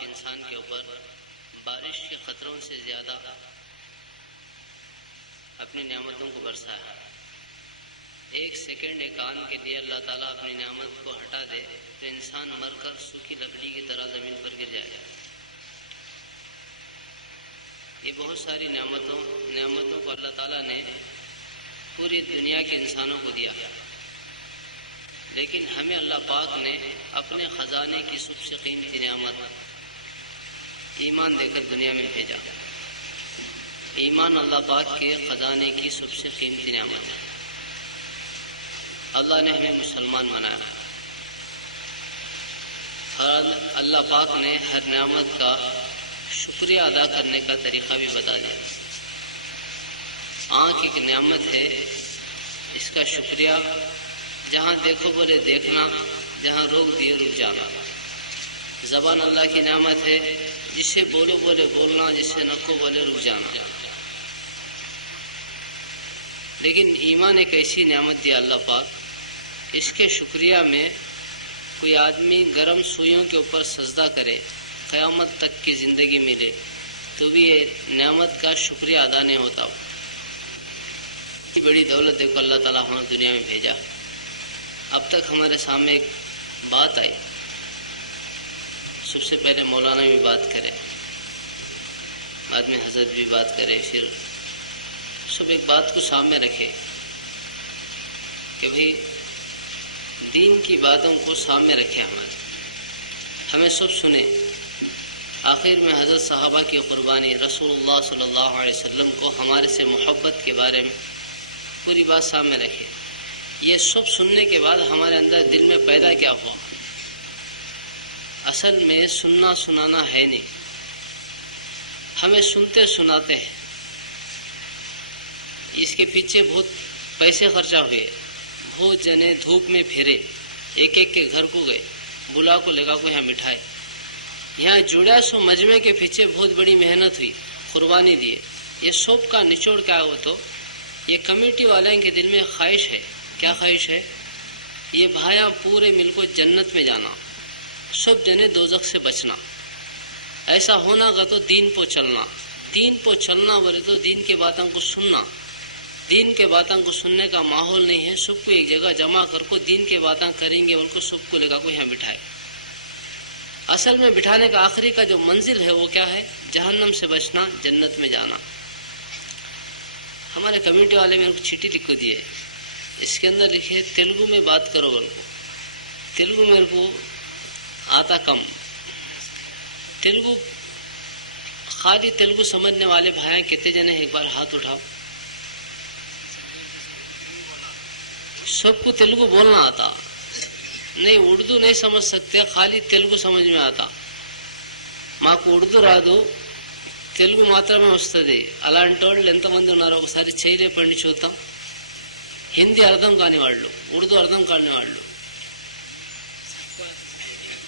پاک انسان کے اوپر بارش کے قطروں سے زیادہ اپنی نعمتوں کو برسایا. ایک سیکنڈ ایک آن کے لیے اللہ تعالیٰ اپنی نعمت کو ہٹا دے تو انسان مر کر سوکھی لکڑی کی طرح زمین پر گر جائے گا. یہ بہت ساری نعمتوں کو اللہ تعالیٰ نے پوری دنیا کے انسانوں کو دیا، لیکن ہمیں اللہ پاک نے اپنے خزانے کی سب سے قیمتی نعمت ایمان دے کر دنیا میں بھیجا. ایمان اللہ پاک کے خزانے کی سب سے قیمتی نعمت ہے. اللہ نے ہمیں مسلمان بنایا اور اللہ پاک نے ہر نعمت کا شکریہ ادا کرنے کا طریقہ بھی بتا دیا. آنکھ ایک نعمت ہے، اس کا شکریہ جہاں دیکھو بولے دیکھنا، جہاں روک دیے رک جانا. زبان اللہ کی نعمت ہے، جس سے بولو بولے بولنا، جس سے نکو بولے رک جانا. لیکن ایمان ایک ایسی نعمت دی اللہ پاک، اس کے شکریہ میں کوئی آدمی گرم سوئیوں کے اوپر سجدہ کرے، قیامت تک کی زندگی ملے، تو بھی یہ نعمت کا شکریہ ادا نہیں ہوتا. بڑی دولت کو اللہ تعالیٰ ہمیں دنیا میں بھیجا. اب تک ہمارے سامنے ایک بات آئی، سب سے پہلے مولانا بھی بات کرے، بعد میں حضرت بھی بات کرے، پھر سب ایک بات کو سامنے رکھے کہ بھئی دین کی باتوں کو سامنے رکھے، ہمیں سب سنے. آخر میں حضرت صحابہ کی قربانی، رسول اللہ صلی اللہ علیہ وسلم کو ہمارے سے محبت کے بارے میں پوری بات سامنے رکھے. یہ سب سننے کے بعد ہمارے اندر دل میں پیدا کیا ہوا؟ اصل میں سننا سنانا ہے نہیں، ہمیں سنتے سناتے ہیں. اس کے پیچھے بہت پیسے خرچہ ہوئے، بہت جنے دھوپ میں پھرے، ایک ایک کے گھر کو گئے، بلا کو لگا کو یہاں مٹھائے. یہاں جڑا سو مجمع کے پیچھے بہت بڑی محنت ہوئی، قربانی دیے. یہ سب کا نچوڑ کیا ہو تو یہ کمیٹی والوں کے دل میں خواہش ہے. کیا خواہش ہے؟ یہ بھائیاں پورے مل کو جنت میں جانا، سب جنے دوزخ سے بچنا. ایسا ہونا گا تو دین پہ چلنا بولے تو دین کے باتوں کو سننا. دین کے باتوں کو سننے کا ماحول نہیں ہے. سب کو ایک جگہ جمع کر کو دین کے باتیں کریں گے، ان کو سب کو لگا کو یہاں بٹھائے. اصل میں بٹھانے کا آخری کا جو منزل ہے وہ کیا ہے؟ جہنم سے بچنا، جنت میں جانا. ہمارے کمیٹی والے میں چٹھی لکھ کو دیے، اس کے اندر لکھے تیلگو میں بات کرو. ان کو تیلگو میرے کو آتا کم، تیلگو خالی تیلگو سمجھنے والے بھائی کتنے جنے ایک بار ہاتھ اٹھاؤ. سب کو تیلگو بولنا آتا نہیں، اردو نہیں سمجھ سکتے، خالی تیلگو سمجھ میں آتا. ماں کو اردو రాదు, తెలుగు మాత్రమే వస్తుంది. అలాంటి వాళ్ళు ఎంతమంది ఉన్నారో ఒకసారి చేయలేపండి చూద్దాం. హిందీ అర్థం కాని వాళ్ళు, ఉర్దూ అర్థం కాని వాళ్ళు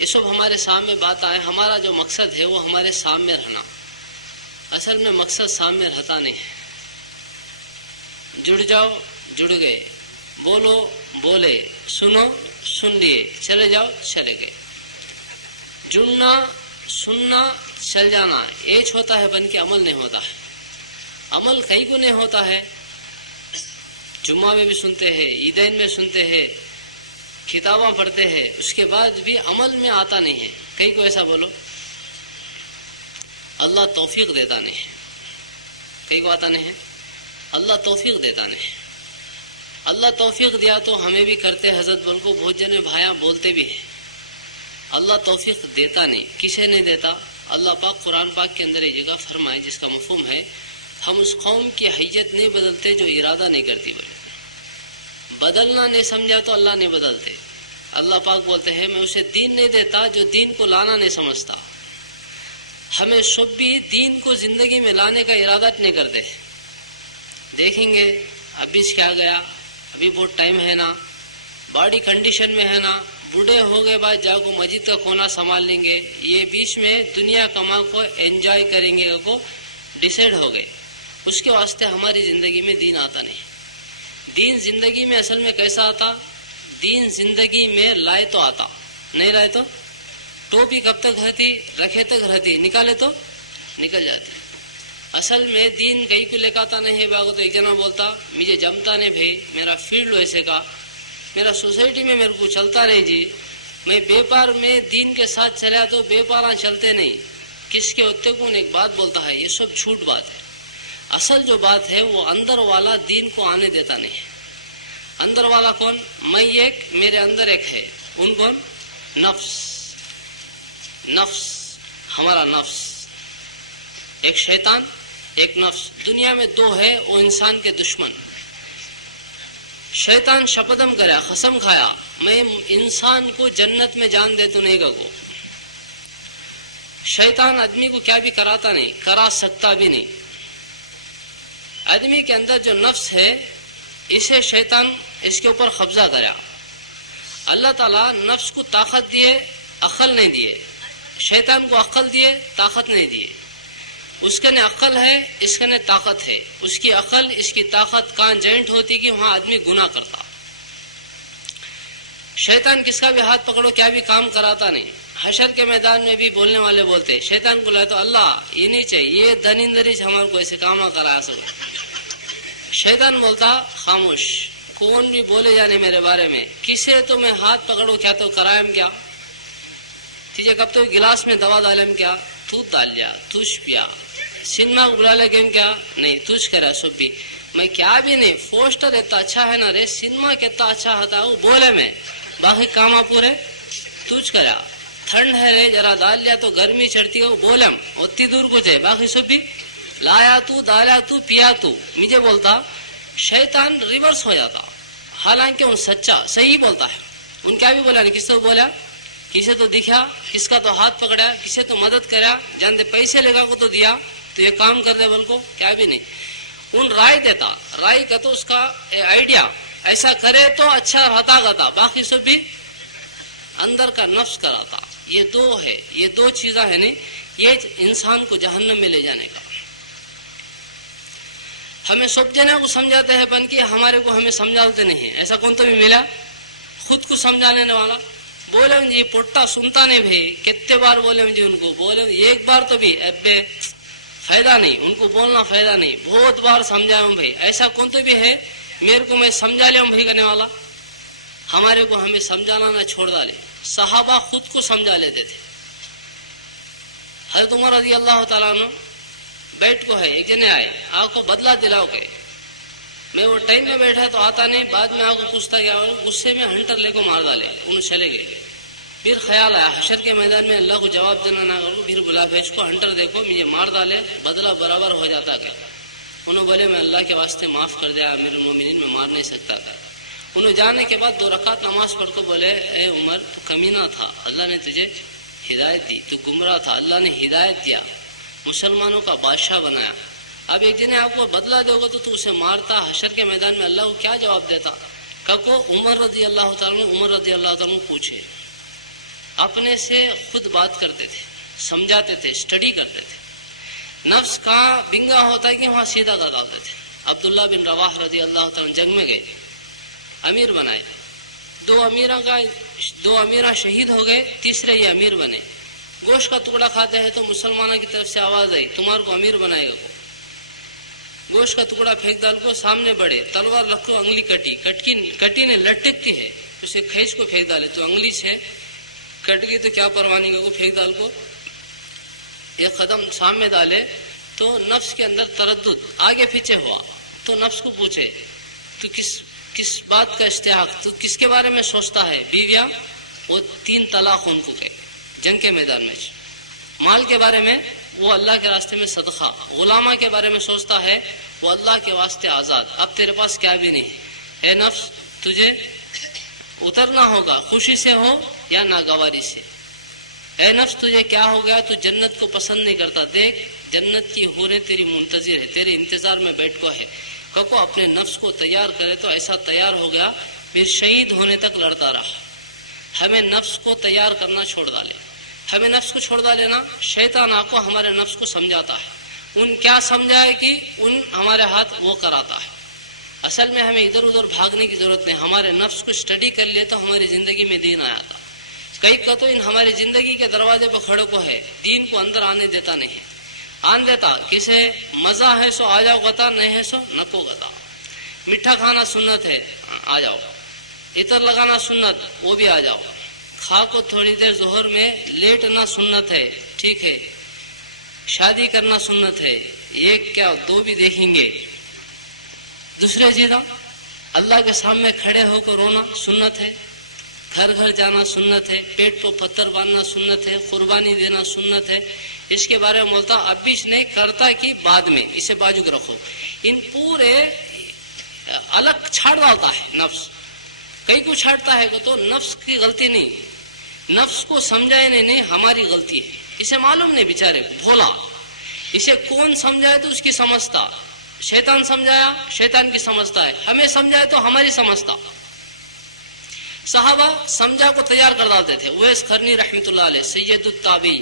یہ سب ہمارے سامنے بات آئے. ہمارا جو مقصد ہے وہ ہمارے سامنے رہنا. اصل میں مقصد سامنے رہتا نہیں ہے. جڑ جاؤ، جڑ گئے، بولو بولے، سنو سن لیے، چلے جاؤ چلے گئے. جڑنا، سننا، چل جانا ایج ہوتا ہے، بن کے عمل نہیں ہوتا ہے. عمل کئی کو نہیں ہوتا ہے. جمعہ میں بھی سنتے ہیں، عیدین میں سنتے ہیں، کتاباں پڑھتے ہیں، اس کے بعد بھی عمل میں آتا نہیں ہے. کئی کو ایسا بولو اللہ توفیق دیتا نہیں ہے. کئی کو آتا نہیں ہے، اللہ توفیق دیتا نہیں. اللہ توفیق دیا تو ہمیں بھی کرتے. حضرت بول کو بہت جنے بھائیاں بولتے بھی ہیں. اللہ توفیق دیتا نہیں. کسے نہیں دیتا؟ اللہ پاک قرآن پاک کے اندر ایک جگہ فرمائے جس کا مفہوم ہے ہم اس قوم کی حیت نہیں بدلتے جو ارادہ نہیں کرتی. بولے بدلنا نہیں سمجھا تو اللہ نہیں بدلتے. اللہ پاک بولتے ہیں میں اسے دین نہیں دیتا جو دین کو لانا نہیں سمجھتا. ہمیں سب بھی دین کو زندگی میں لانے کا ارادہ نہیں کرتے. دیکھیں گے ابھی کیا گیا، ابھی بہت ٹائم ہے نا، باڈی کنڈیشن میں ہے نا، بوڑھے ہو گئے بعد جا کو مسجد کا کونا سنبھال لیں گے. یہ بیچ میں دنیا کما کو انجوائے کریں گے کو ڈیسائیڈ ہو گئے. اس کے واسطے ہماری زندگی میں دین آتا نہیں. دین زندگی میں اصل میں کیسا آتا؟ دین زندگی میں لائے تو آتا، نہیں لائے تو ٹوپی کب تک رہتی؟ رکھے تک رہتی، نکالے تو نکل جاتی. اصل میں دین کہیں کو لے کے آتا نہیں ہے. باغ تو ایک جنا بولتا مجھے جمتا نہیں بھائی، میرا فیلڈ ویسے کا، میرا سوسائٹی میں میرے کو چلتا رہے جی، میں بیپار میں دین کے ساتھ چلا تو بیپاراں چلتے نہیں. کس کے ہوتے کون ایک بات بولتا ہے، یہ سب جھوٹ بات ہے. اصل جو بات ہے وہ اندر والا دین کو آنے دیتا نہیں ہے. اندر والا کون؟ میں ایک، میرے اندر ایک ہے. ان کون؟ نفس. نفس ہمارا نفس، ایک شیطان ایک نفس. دنیا میں دو ہے، وہ انسان کے دشمن. شیطان شپدم کرا، قسم کھایا میں انسان کو جنت میں جان دے تو نہیں گا کو. شیطان آدمی کو کیا بھی کراتا نہیں، کرا سکتا بھی نہیں. آدمی کے اندر جو نفس ہے اسے شیطان اس کے اوپر قبضہ کرا. اللہ تعالیٰ نفس کو طاقت دیے، عقل نہیں دیے. شیطان کو عقل دیے، طاقت نہیں دیے. اس کے نے عقل ہے، اس کے نے طاقت ہے. اس کی عقل اس کی طاقت کہاں جوائنٹ ہوتی کہ وہاں آدمی گناہ کرتا. شیطان کس کا بھی ہاتھ پکڑو کیا بھی کام کراتا نہیں. حشر کے میدان میں بھی بولنے والے بولتے شیطان کو لائے تو اللہ یہ نہیں چاہیے، یہ دنندری سے ہمارے کو ایسے کام نہ کرایا سکو. شیطان بولتا خاموش، کون بھی بولے جانے میرے بارے میں، کسے تو میں ہاتھ پکڑو کیا تو کرائم کیا، تیجے کب تو گلاس میں دوا ڈالم کیا، تو ڈال لیا، تجھ پیا. سنیما کو بلا لے گیم کیا، نہیں تجھ کرا سب بھی. میں کیا بھی نہیں، پوسٹر اتنا اچھا ہے نا رے، سنیما کتنا اچھا ہوتا وہ بولے میں، باقی کام پورے تجھ کرا. ٹھنڈ ہے رے ذرا ڈال لیا تو گرمی چڑھتی ہے وہ بولم اتنی دور کو جائے، باقی سب بھی لایا تو ڈالا تو پیا تو. مجھے بولتا شیطان ریورس ہو جاتا، حالانکہ ان سچا صحیح بولتا ہے. ان کیا بھی بولا نہیں، کس کو بولا، کسے تو دکھا، کس کا تو ہاتھ پکڑا، کسے تو مدد کرا، جانتے پیسے لے گا کو تو دیا تو یہ کام کر دے بول کو کیا بھی نہیں. ان رائے دیتا، رائے کا تو اس کا آئیڈیا ایسا کرے تو اچھا رہتا گتا، باقی سب بھی اندر کا نفس کراتا. یہ دو ہے، یہ دو چیزیں ہیں نہیں، یہ انسان کو جہنم میں لے جانے کا. ہمیں سب جنے کو سمجھاتے ہیں بن کے، ہمارے کو ہمیں سمجھاتے نہیں ہیں. ایسا کون تو بھی ملا خود کو سمجھانے والا. بولے جی پٹا سنتا نہیں بھائی، کتنے بار بولے جی ان کو، بولے ایک بار تو بھی ابے فائدہ نہیں، ان کو بولنا فائدہ نہیں. بہت بار سمجھایا ہوں بھائی. ایسا کون تو بھی ہے میرے کو میں سمجھا لیا ہوں بھائی کرنے والا. ہمارے کو ہمیں سمجھانا نہ چھوڑ ڈالے. صحابہ خود کو سمجھا لیتے تھے. حضرت عمر رضی اللہ تعالیٰ عنہ بیٹھ کو ہے، ایک جنے آئے آپ کو بدلہ دلاؤ کے، میں وہ ٹائم میں بیٹھا تو آتا نہیں، بعد میں آپ کو پوچھتا گیا، غصے میں ہنٹر لے کو مار ڈالے، انہوں چلے گئے. پھر خیال آیا حشر کے میدان میں اللہ کو جواب دینا نہ کروں، پھر بلا بھیج کو ہنٹر دیکھو مجھے مار ڈالے، بدلہ برابر ہو جاتا کیا. انہوں بولے میں اللہ کے واسطے معاف کر دیا، امیر المومنین میں مار نہیں سکتا تھا. انہوں جانے کے بعد 2 رکعت نماز پڑھ کو بولے اے عمر تو کمینہ تھا، اللہ نے تجھے ہدایت دی، تو گمراہ تھا، اللہ نے ہدایت دیا، مسلمانوں کا بادشاہ بنایا. اب ایک جنے آپ کو بدلہ دے گا تو اسے مارتا، حشر کے میدان میں اللہ کو کیا جواب دیتا. کبو عمر رضی اللہ تعالیٰ پوچھے، اپنے سے خود بات کرتے تھے، سمجھاتے تھے، اسٹڈی کرتے تھے. نفس کہاں بنگا ہوتا ہے کہ وہاں سیدھا کر ڈالتے تھے. عبداللہ بن رواح رضی اللہ تعالیٰ جنگ میں گئے، امیر بنائے. 2 امیرہ شہید ہو گئے، تیسرے یہ امیر بنے. گوشت کا ٹکڑا کھاتے ہیں تو مسلمانوں کی طرف سے آواز آئی تمہارے کو امیر بنائے گا. گوشت کا ٹکڑا پھینک ڈال کو سامنے بڑھے، تلوار رکھو، انگلی کٹی نے لٹکتی ہے، اسے کھینچ کو پھینک ڈالے تو انگلی سے کٹ گئی تو کیا پروانی کو پھینک ڈال کو ایک قدم سامنے ڈالے تو نفس کے اندر تردد آگے پیچھے ہوا. تو نفس کو پوچھے تو کس بات کا اشتیاق، تو کس کے بارے میں سوچتا ہے؟ بیویاں، وہ 3 طلاق ان کو کہ جنگ کے میدان میں. مال کے بارے میں وہ اللہ کے راستے میں صدقہ. غلامہ کے بارے میں سوچتا ہے وہ اللہ کے واسطے آزاد. اب تیرے پاس کیا بھی نہیں. اے نفس تجھے اترنا ہوگا، خوشی سے ہو یا ناگواری سے. اے نفس تجھے کیا ہو گیا، تو جنت کو پسند نہیں کرتا، دیکھ جنت کی حوریں تیری منتظر ہے، تیرے انتظار میں بیٹھ کو ہے. کو اپنے نفس کو تیار کرے تو ایسا تیار ہو گیا، پھر شہید ہونے تک لڑتا رہا. ہمیں نفس کو تیار کرنا چھوڑ ڈالے. ہمیں نفس کو چھوڑ ڈالے نا. شیطان آپ کو ہمارے نفس کو سمجھاتا ہے، ان کیا سمجھا ہے کہ ان ہمارے ہاتھ وہ کراتا ہے. اصل میں ہمیں ادھر ادھر بھاگنے کی ضرورت نہیں. ہمارے نفس کو اسٹڈی کر لیے تو ہماری زندگی میں دین آیا تھا. کئی کا تو ان ہماری زندگی کے دروازے پہ کھڑے کو ہے, دین کو اندر آنے دیتا نہیں. آن دیتا کسے مزہ ہے سو آ جاؤ گتا, نہیں ہے سو نکو گتا. میٹھا کھانا سنت ہے, آ جاؤ. عطر لگانا سنت, وہ بھی آ جاؤ. کھا کو تھوڑی دیر ظہر میں لیٹنا سنت ہے, ٹھیک ہے. شادی کرنا سنت ہے, ایک کیا دو بھی دیکھیں گے. دوسرے چیزاں اللہ کے سامنے کھڑے ہو کر رونا سنت ہے. گھر گھر جانا سنت ہے. پیٹ کو پتھر باندھنا سنت ہے. قربانی دینا سنت ہے. اس کے بارے میں بولتا اپیش نہیں کرتا کہ بعد میں اسے بازو کے رکھو. ان پورے الگ چھاڑ ڈالتا ہے نفس. کئی کو چھاڑتا ہے تو نفس کی غلطی نہیں, نفس کو سمجھائے نہیں ہماری غلطی ہے. اسے معلوم نہیں بیچارے بھولا. اسے کون سمجھائے تو اس کی سمجھتا. شیطان سمجھایا شیطان کی سمجھتا ہے, ہمیں سمجھائے تو ہماری سمجھتا. صحابہ سمجھا کو تیار کر ڈالتے تھے. اویس قرنی رحمۃ اللہ علیہ سید التابعی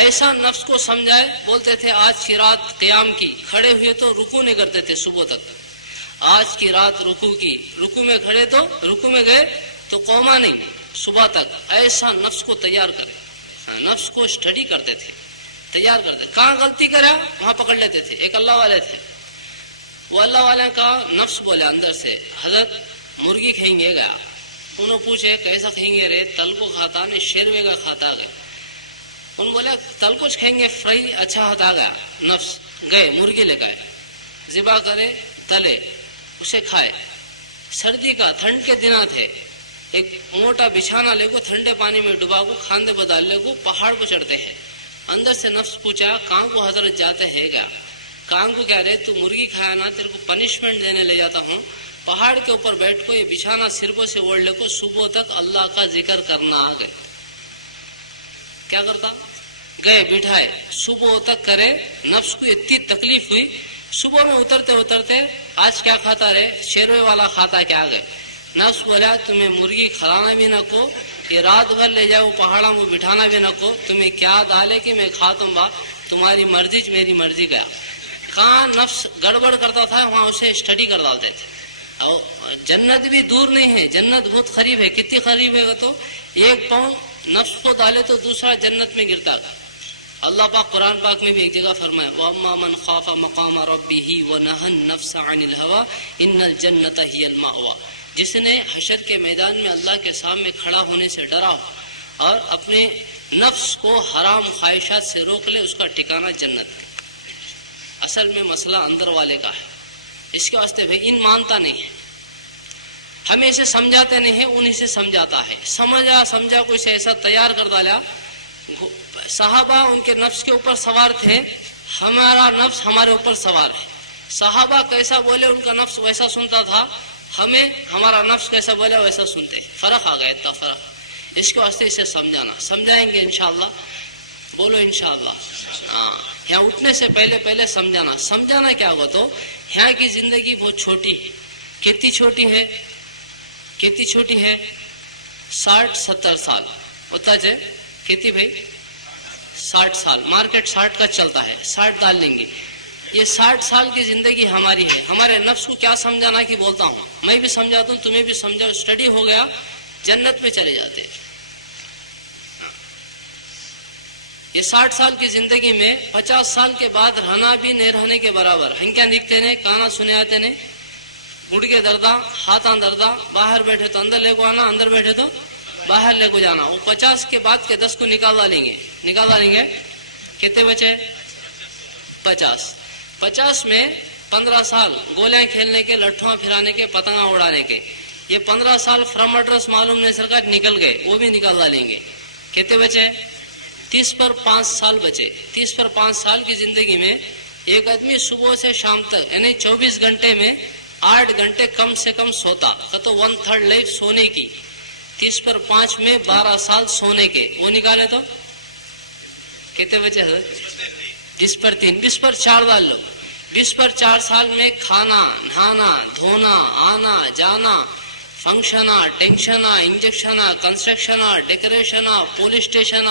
ایسا نفس کو سمجھائے, بولتے تھے آج کی رات قیام کی, کھڑے ہوئے تو رکوع نہیں کرتے تھے صبح تک. آج کی رات رکوع کی, رکوع میں کھڑے تو رکوع میں گئے تو قوما نہیں صبح تک. ایسا نفس کو تیار کرے, نفس کو اسٹڈی کرتے تھے, تیار کرتے. کہاں غلطی کرا وہاں پکڑ لیتے تھے. ایک اللہ والے تھے, وہ اللہ والے کا نفس بولے اندر سے حضرت مرغی کھائیں گے. گیا انہوں پوچھے کیسا کھائیں گے رے, تل کو کھاتا نہیں شیروے کا کھاتا. گئے ان بولے تل کو کھائیں گے فرائی اچھا ہوتا. گیا نفس گئے مرغی لے گئے, ذبح کرے تلے اسے کھائے. سردی کا ٹھنڈ کے دن تھے, ایک موٹا بچھانا لے کو ٹھنڈے پانی میں ڈبا کو کھاندے بدال لے کو پہاڑ کو چڑھتے ہیں. اندر سے نفس پوچھا کہاں کو حضرت جاتے ہیں. گیا کہاں کو کیا رہے تو مرغی کھایا نا, تیرے کو پنشمنٹ دینے لے جاتا ہوں. پہاڑ کے اوپر بیٹھ کو یہ بچھانا سرکوں سے اوڑھ لے کو صبح تک اللہ کا ذکر کرنا. آ گئے کیا کرتا, گئے بٹھائے صبح تک کرے. نفس کو اتنی تکلیف ہوئی, صبح میں اترتے اترتے آج کیا کھاتا رہے, شیروے والا کھاتا. کیا گئے نفس بولا تمہیں مرغی کھلانا بھی نہ کو, یہ رات بھر لے جاؤ پہاڑوں میں بٹھانا بھی نہ کو, تمہیں کیا ڈالے کہ میں کھا دوں گا, تمہاری مرضی میری مرضی. گیا کہاں نفس گڑبڑ کرتا تھا وہاں اسے اسٹڈی کر ڈالتے تھے. اور جنت بھی دور نہیں ہے, جنت بہت قریب ہے. کتنی قریب ہے تو ایک پاؤں نفس کو ڈالے تو دوسرا جنت میں گرتا گا. اللہ پاک قرآن پاک میں بھی ایک جگہ فرمایا وَأَمَّا مَنْ خَافَ مَقَامَ رَبِّهِ وَنَهَى النَّفْسَ عَنِ الْهَوَىٰ إِنَّ الْجَنَّةَ هِيَ الْمَأْوَىٰ. جس نے حشر کے میدان میں اللہ کے سامنے کھڑا ہونے سے ڈرا اور اپنے نفس کو حرام خواہشات سے روک لے, اس کا ٹھکانہ جنت. اصل میں مسئلہ اندر والے کا ہے. اس کے واسطے بھائی ان مانتا نہیں ہے, ہمیں اسے سمجھاتے نہیں ہے, انہیں سے سمجھاتا ہے. سمجھا کو اسے ایسا تیار کر ڈالا. صحابہ ان کے نفس کے اوپر سوار تھے, ہمارا نفس ہمارے اوپر سوار ہے. صحابہ کیسا بولے ان کا نفس ویسا سنتا تھا, ہمیں ہمارا نفس کیسا بولے ویسا سنتے. فرق آ گیا, اتنا فرق. اس کے واسطے اسے سمجھانا, سمجھائیں گے انشاءاللہ. بولو انشاءاللہ. یہاں اٹھنے سے پہلے سمجھانا. سمجھانا کیا ہو تو یہاں کی زندگی بہت چھوٹی ہے. کتنی چھوٹی ہے, کتنی چھوٹی ہے, 60-70 سال ہوتا جائے. کتنی بھائی 60 سال. مارکیٹ 60 کا چلتا ہے, 60 ڈال لیں گے. یہ 60 سال کی زندگی ہماری ہے. ہمارے نفس کو کیا سمجھانا کہ بولتا ہوں, میں بھی سمجھاتا ہوں, تمہیں بھی سمجھاؤ. اسٹڈی ہو گیا جنت میں چلے جاتے. یہ 60 سال کی زندگی میں 50 سال کے بعد رہنا بھی نہیں رہنے کے برابر. ہم کیا نکتے نے, کانا سنے آتے نے, گھٹکے دردہ, ہاتھاں دردہ, باہر بیٹھے تو اندر لے کو آنا, اندر بیٹھے تو باہر لے کو جانا. وہ 50 کے بعد کے 10 کو نکال ڈالیں گے. کتنے بچے 50 میں 15 سال گولیاں کھیلنے کے, لٹھواں پھرانے کے, پتنگاں اڑانے کے. یہ 15 سال فرام ایڈریس معلوم نہیں سرکار نکل گئے, وہ بھی نکال ڈالیں گے. کتنے بچے 30 پر 5 سال بچے. 30 پر 5 سال کی زندگی میں ایک آدمی صبح سے شام تک یعنی 24 گھنٹے میں 8 گھنٹے کم سے کم سوتا, تو 1/3 لائف سونے کی. 30 پر 5 میں 12 سال سونے کے, وہ نکالے تو کتنے بچے حضرت 20 پر 3, 20 پر 4 ڈال لو. 20 پر 4 سال میں کھانا, نہانا, دھونا, آنا جانا, ಫಂಕ್ಷನ, ಟೆನ್ಷನ, ಇಂಜೆಕ್ಷನ, ಕನ್ಸ್ಟ್ರಕ್ಷನ, ಡೆಕೋರೇಷನ, ಪೊಲೀಸ್ ಸ್ಟೇಷನ,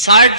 60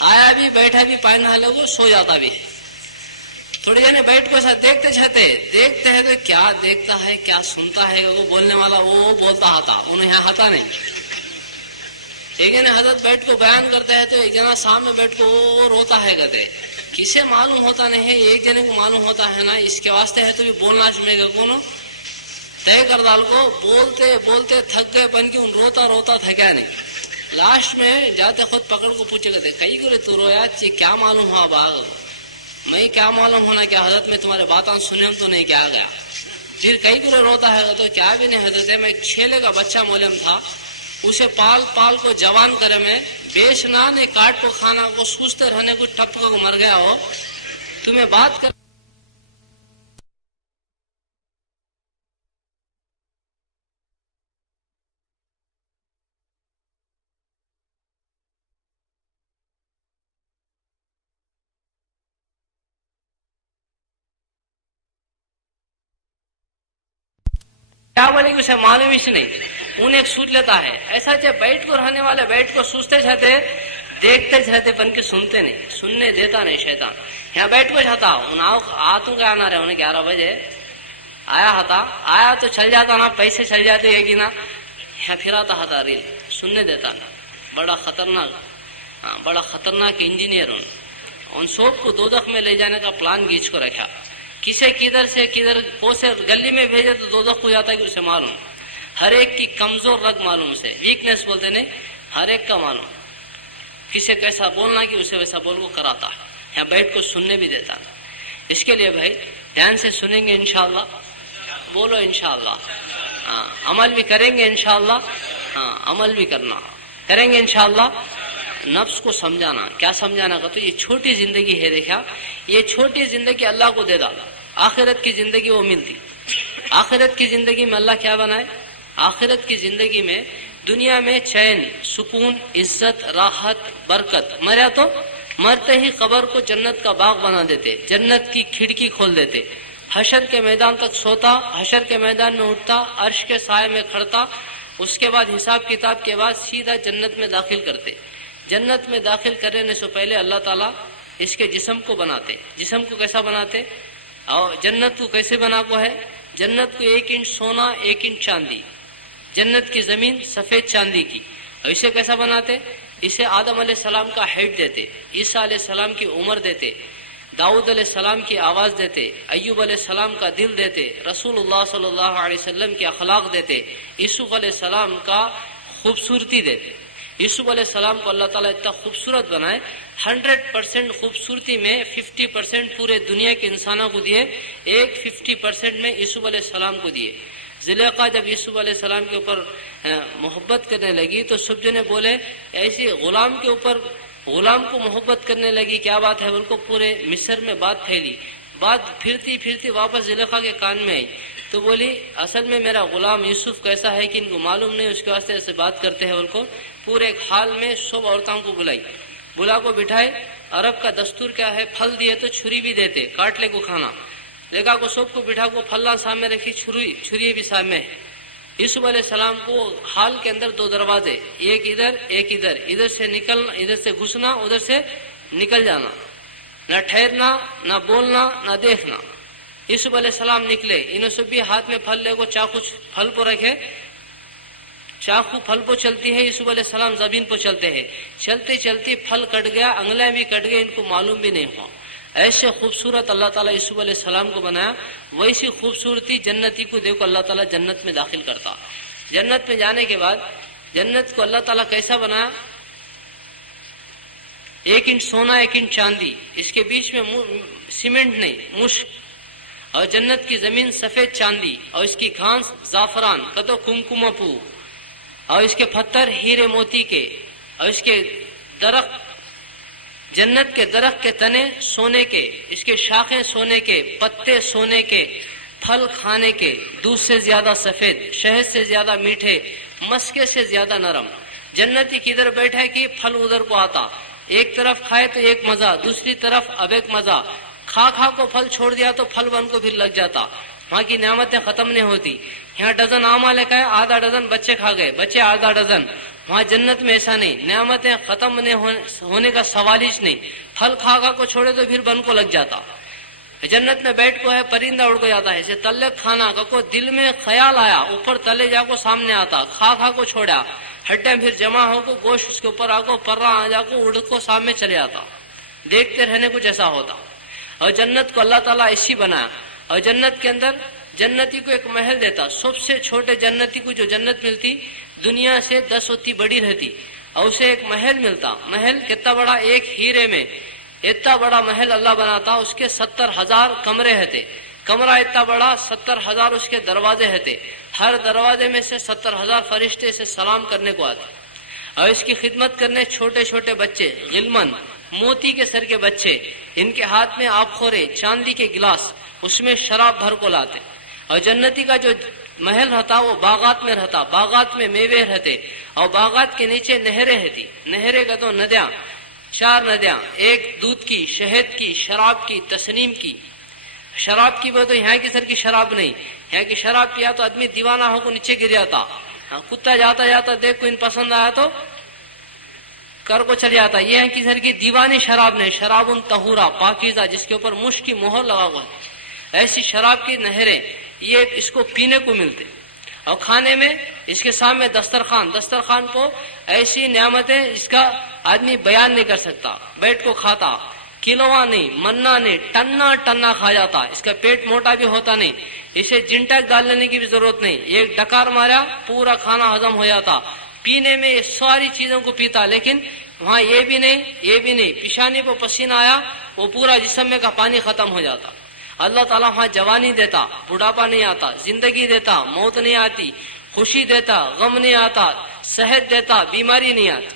آیا بھی بیٹھا بھی پانی نہالے کو سو جاتا بھی ہے. تھوڑے جنے بیٹھ کو ساتھ دیکھتے ہیں تو کیا دیکھتا ہے کیا سنتا ہے. وہ بولنے والا وہ بولتا ہتا انہیں یہاں ہتا نہیں. ایک جنے حضرت بیٹھ کو بیان کرتا ہے تو ایک جنا سامنے بیٹھ کو وہ روتا ہے کہتے. کسے معلوم ہوتا نہیں ہے, ایک جنے کو معلوم ہوتا ہے نا اس کے واسطے ہے تو بھی بولنا چاہے گا کون طے کر ڈال کو. بولتے بولتے تھک گئے بن کے روتا روتا تھکا نہیں. لاسٹ میں جاتے خود پکڑ کو پوچھے گئے کئی گرے تو رویا کیا معلوم ہوا باغ. میں کیا معلوم ہونا کہ حضرت میں تمہارے باتیں سنے تو نہیں کیا گیا. پھر کئی گرے روتا ہے تو کیا بھی نہیں حضرت ہے میں ایک چھیلے کا بچہ مولم تھا اسے پال پال کو جوان کرے میں بیچنا نے کاٹ کو کھانا کو سوچتے رہنے کو ٹپ کو مر گیا ہو تمہیں بات کر. کیا بولے کہ اسے معلوم ہی نہیں انہیں ایک سوچ لیتا ہے. ایسا جب بیٹھ کو رہنے والے بیٹھ کو سوچتے جاتے دیکھتے جاتے پن کے سنتے نہیں سننے دیتا نہیں شیطان. یہاں بیٹھ کو جاتا آتوں کا آنا رہے انہیں 11 بجے آیا تو چل جاتا نا پیسے چل جاتے ہے کہ نا. یہاں پھر آتا تھا ریل سننے دیتا نا. بڑا خطرناک انجینئر ان سب کو دوزخ میں لے جانے کا پلان گیچ کو رکھا. کسے کدھر سے کدھر کوسے گلی میں بھیجے تو دوزخ ہو جاتا ہے کہ اسے معلوم. ہر ایک کی کمزور رگ معلوم سے ویکنیس بولتے نہیں ہر ایک کا معلوم. کسے کیسا بولنا کہ اسے ویسا بول کو کراتا ہے. یہاں بیٹھ کو سننے بھی دیتا. اس کے لیے بھائی دھیان سے سنیں گے انشاءاللہ. بولو انشاءاللہ. عمل بھی کریں گے انشاءاللہ. عمل بھی کریں گے انشاءاللہ. نفس کو سمجھانا کیا سمجھانا کا تو یہ چھوٹی زندگی ہے. دیکھا یہ چھوٹی زندگی اللہ کو دے ڈالا. آخرت کی زندگی وہ ملتی. آخرت کی زندگی میں اللہ کیا بنائے. آخرت کی زندگی میں دنیا میں چین سکون عزت راحت برکت. مریا تو مرتے ہی قبر کو جنت کا باغ بنا دیتے جنت کی کھڑکی کھول دیتے. حشر کے میدان تک سوتا حشر کے میدان میں اٹھتا عرش کے سائے میں کھڑتا. اس کے بعد حساب کتاب کے بعد سیدھا جنت میں داخل کرتے. جنت میں داخل کرنے سے پہلے اللہ تعالیٰ اس کے جسم کو بناتے. جسم کو کیسا بناتے اور جنت کو کیسے بنا کو ہے. جنت کو 1 انچ سونا 1 انچ چاندی. جنت کی زمین سفید چاندی کی. اور اسے کیسا بناتے. اسے آدم علیہ السلام کا ہیڈ دیتے عیسیٰ علیہ السلام کی عمر دیتے داؤد علیہ السلام کی آواز دیتے ایوب علیہ السلام کا دل دیتے رسول اللہ صلی اللہ علیہ وسلم کے اخلاق دیتے یوسف علیہ السلام کا خوبصورتی دیتے. یوسف علیہ السلام کو اللہ تعالیٰ اتنا خوبصورت بنائے 100% خوبصورتی میں 50% پورے دنیا کے انسانوں کو دیے 50% میں یوسف علیہ السلام کو دیے. زلیخا جب یوسف علیہ السلام کے اوپر محبت کرنے لگی تو سب جنے بولے ایسی غلام کے اوپر غلام کو محبت کرنے لگی کیا بات ہے. ان کو پورے مصر میں بات پھیلی. بات پھرتی پھرتی واپس زلیخا کے کان میں آئی تو بولی اصل میں میرا غلام یوسف کیسا ہے کہ ان کو معلوم نہیں اس کے واسطے ایسے بات کرتے ہیں. ان کو پورے ایک حال میں سب عورتوں کو بلا کو بٹھائے. عرب کا دستور کیا ہے پھل دیے تو چھری بھی دیتے کاٹ لے کو کھانا. لگا کو سب کو بٹھا کو پھلا سامنے رکھی چھری بھی سامنے. یوسف علیہ السلام کو حال کے اندر 2 دروازے ایک ادھر ادھر سے نکلنا ادھر سے گھسنا ادھر سے نکل جانا. نہ ٹھہرنا نہ بولنا نہ دیکھنا. یوسف علیہ السلام نکلے انہوں سب بھی ہاتھ میں پھل لے کو چاقو پھل کو رکھے. چاقو پھل کو چلتی ہے یوسف علیہ السلام زمین کو چلتے ہیں. چلتے چلتے پھل کٹ گیا انگلیں بھی کٹ گئے ان کو معلوم بھی نہیں ہوا. ایسے خوبصورت اللہ تعالیٰ یوسف علیہ السلام کو بنایا. ویسی خوبصورتی جنتی کو دیکھو اللہ تعالیٰ جنت میں داخل کرتا. جنت میں جانے کے بعد جنت کو اللہ تعالیٰ کیسا بنایا 1 انچ سونا 1 انچ چاندی. اس کے بیچ میں سیمنٹ نہیں مشک. اور جنت کی زمین سفید چاندی اور اس کی گھاس زعفران کتو کمکمپو اور اس کے پتھر ہیرے موتی کے. اور اس کے درخت جنت کے درخت کے تنے سونے کے اس کے شاخیں سونے کے پتے سونے کے پھل کھانے کے دودھ سے زیادہ سفید شہد سے زیادہ میٹھے مسکے سے زیادہ نرم. جنتی کدھر بیٹھے کہ پھل ادھر کو آتا. ایک طرف کھائے تو ایک مزہ دوسری طرف اب ایک مزہ. کھا کو پھل چھوڑ دیا تو پھل بن کو پھر لگ جاتا. وہاں کی نعمتیں ختم نہیں ہوتی. یہاں ڈزن آم لے کے آدھا ڈزن بچے کھا گئے بچے آدھا ڈزن وہاں جنت میں ایسا نہیں، نعمتیں ختم ہونے کا سوال ہی نہیں. پھل کھا کھا کو چھوڑے تو پھر بن کو لگ جاتا. جنت میں بیٹھ کو ہے پرندہ اڑ کو جاتا ہے. ایسے تلے کھانا کو دل میں خیال آیا اوپر تلے جا کو سامنے آتا، کھا کھا کو چھوڑا، ہڈیں پھر جمع ہو کو گوشت اس کے اوپر آ کو پرا آ جا کو اڑ کو سامنے چلے آتا. دیکھتے رہنے کچھ ایسا ہوتا. اور جنت کو اللہ تعالیٰ ایسی بنایا. اور جنت کے اندر جنتی کو ایک محل دیتا. سب سے چھوٹے جنتی کو جو جنت ملتی دنیا سے 10 ہوتی بڑی رہتی، اور اسے ایک محل ملتا. محل کتنا بڑا، ایک ہیرے میں اتنا بڑا محل اللہ بناتا. اس کے 70,000 کمرے رہتے. کمرہ اتنا بڑا، 70,000 اس کے دروازے رہتے. ہر دروازے میں سے 70,000 فرشتے سے سلام کرنے کو آتے. اور اس کی خدمت کرنے چھوٹے چھوٹے بچے، غلمن، موتی کے سر کے بچے، ان کے ہاتھ میں آبخورے، چاندی کے گلاس، اس میں شراب بھر کو لاتے. اور جنتی کا جو محل رہتا وہ باغات میں رہتا. باغات میں میوے رہتے، اور باغات کے نیچے نہریں رہتی. نہریں کا تو ندیاں، 4 ندیاں، ایک دودھ کی، شہد کی، شراب کی، تسنیم کی. شراب کی تو یہاں کی سر کی شراب نہیں. یہاں کی شراب پیا تو آدمی دیوانہ ہو کو نیچے گر جاتا. کتا جاتا جاتا دیکھ کو ان پسند آیا تو کر کو چل جاتا. یہ یہاں کی سر کی دیوانی شراب نہیں. شراب طہورا، پاکیزہ، جس کے اوپر مشک کی مہر لگا ہوا ہے. ایسی شراب کی نہریں یہ اس کو پینے کو ملتے. اور کھانے میں اس کے سامنے دسترخوان، دسترخوان کو ایسی نعمتیں اس کا آدمی بیان نہیں کر سکتا. بیٹھ کو کھاتا، کلوا نہیں، منا نہیں، ٹنا ٹنا کھا جاتا. اس کا پیٹ موٹا بھی ہوتا نہیں. اسے جنٹک ڈال لینے کی بھی ضرورت نہیں. ایک ڈکار مارا پورا کھانا ہضم ہو جاتا. پینے میں یہ ساری چیزوں کو پیتا. لیکن وہاں یہ بھی نہیں، یہ بھی نہیں. پیشانی پہ پسینہ آیا وہ پورا جسم میں کا پانی ختم ہو جاتا. اللہ تعالیٰ وہاں جوانی دیتا، بڑھاپا نہیں آتا، زندگی دیتا، موت نہیں آتی، خوشی دیتا، غم نہیں آتا، صحت دیتا، بیماری نہیں آتی.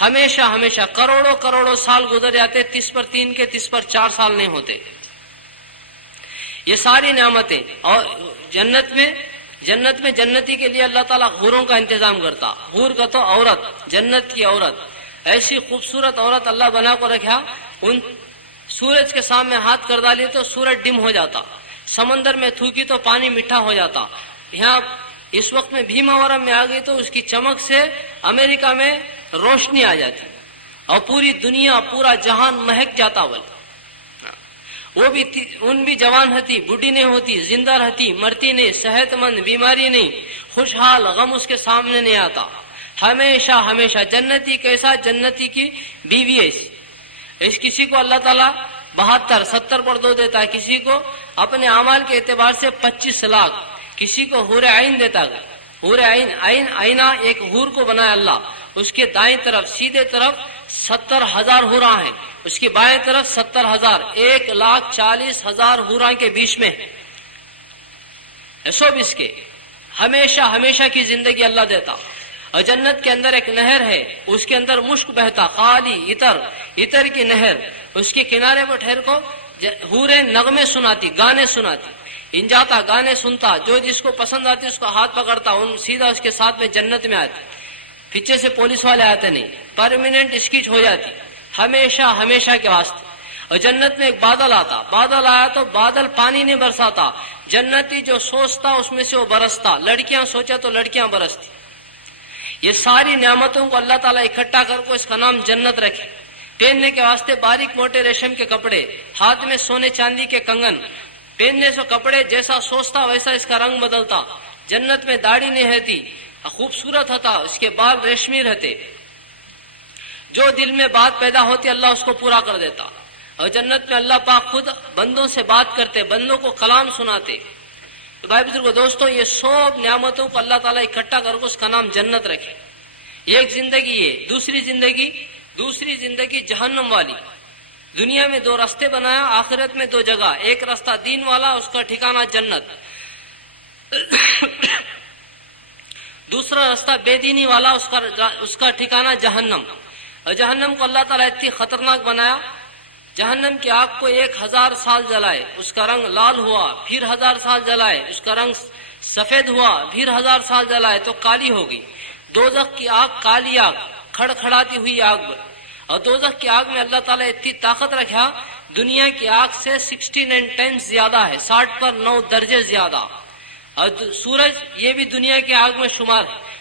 ہمیشہ ہمیشہ کروڑوں کروڑوں سال گزر جاتے، 30/3 کے 30/4 سال نہیں ہوتے. یہ ساری نعمتیں. اور جنت میں جنتی کے لیے اللہ تعالیٰ حوروں کا انتظام کرتا. حور کا تو عورت، جنت کی عورت، ایسی خوبصورت عورت اللہ بنا کو رکھا. ان سورج کے سامنے ہاتھ کر ڈالی تو سورج ڈم ہو جاتا. سمندر میں تھوکی تو پانی میٹھا ہو جاتا. یہاں اس وقت میں بھیماورم میں آ گئی تو اس کی چمک سے امریکہ میں روشنی آ جاتی اور پوری دنیا، پورا جہان مہک جاتا. وہ بھی ان بھی جوان رہتی، بوڑھی نہیں ہوتی، زندہ رہتی، مرتی نہیں، صحت مند، بیماری نہیں، خوشحال، غم اس کے سامنے نہیں آتا. ہمیشہ ہمیشہ جنتی کیسا، جنتی کی بیوی ایسی. اس کسی کو اللہ تعالیٰ 72 70 پر 2 دیتا ہے، کسی کو اپنے اعمال کے اعتبار سے 25 لاکھ، کسی کو حور عین دیتا ہے. حور عین، آئینہ ایک حور کو بنایا اللہ. اس کے دائیں طرف سیدھے طرف 70,000 حوراں ہیں، اس کی بائیں طرف 70,000، 1,40,000 حوراں کے بیچ میں سب اس کے ہمیشہ ہمیشہ کی زندگی اللہ دیتا. اور جنت کے اندر ایک نہر ہے، اس کے اندر مشک بہتا، خالی عطر کی نہر. اس کے کنارے پر ٹھہر کو حوریں نغمے سناتی، گانے سناتی. ان جاتا گانے سنتا، جو جس کو پسند آتی اس کو ہاتھ پکڑتا، ان سیدھا اس کے ساتھ میں جنت میں آتی. پیچھے سے پولیس والے آتے نہیں، پرماننٹ اسکیچ ہو جاتی ہمیشہ ہمیشہ کے واسطے. اور جنت میں ایک بادل آتا، بادل آیا تو بادل پانی نہیں برساتا. جنتی جو سوچتا اس میں سے وہ برستا. لڑکیاں سوچا تو لڑکیاں برستی. یہ ساری نعمتوں کو اللہ تعالیٰ اکٹھا کر کو اس کا نام جنت رکھے. پہننے کے واسطے باریک موٹے ریشم کے کپڑے، ہاتھ میں سونے چاندی کے کنگن. پہننے سے کپڑے جیسا سوچتا ویسا اس کا رنگ بدلتا. جنت میں داڑھی نہیں رہتی، خوبصورت ہوتا، اس کے بال ریشمی رہتے. جو دل میں بات پیدا ہوتی اللہ اس کو پورا کر دیتا. اور جنت میں اللہ پاک خود بندوں سے بات کرتے، بندوں کو کلام سناتے. تو بھائی بزرگو دوستوں، یہ سب نعمتوں کو اللہ تعالیٰ اکٹھا کر کے اس کا نام جنت رکھے. ایک زندگی ہے. دوسری زندگی جہنم والی. دنیا میں 2 راستے بنایا، آخرت میں 2 جگہ. ایک راستہ دین والا، اس کا ٹھکانہ جنت. دوسرا راستہ بے دینی والا، اس کا ٹھکانہ جہنم. اور جہنم کو اللہ تعالیٰ اتنی خطرناک بنایا. جہنم کی آگ کو 1000 سال جلائے، اس کا رنگ لال ہوا، پھر 1000 سال جلائے، اس کا رنگ سفید ہوا، پھر 1000 سال جلائے تو کالی ہوگی. دوزخ کی آگ کالی آگ، کھڑکھڑاتی ہوئی آگ. اور دوزخ کی آگ میں اللہ تعالیٰ اتنی طاقت رکھا، دنیا کی آگ سے 16 ٹائمز زیادہ ہے، 60 پر 9 درجے زیادہ. اور سورج یہ بھی دنیا کی آگ میں شمار ہے.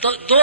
2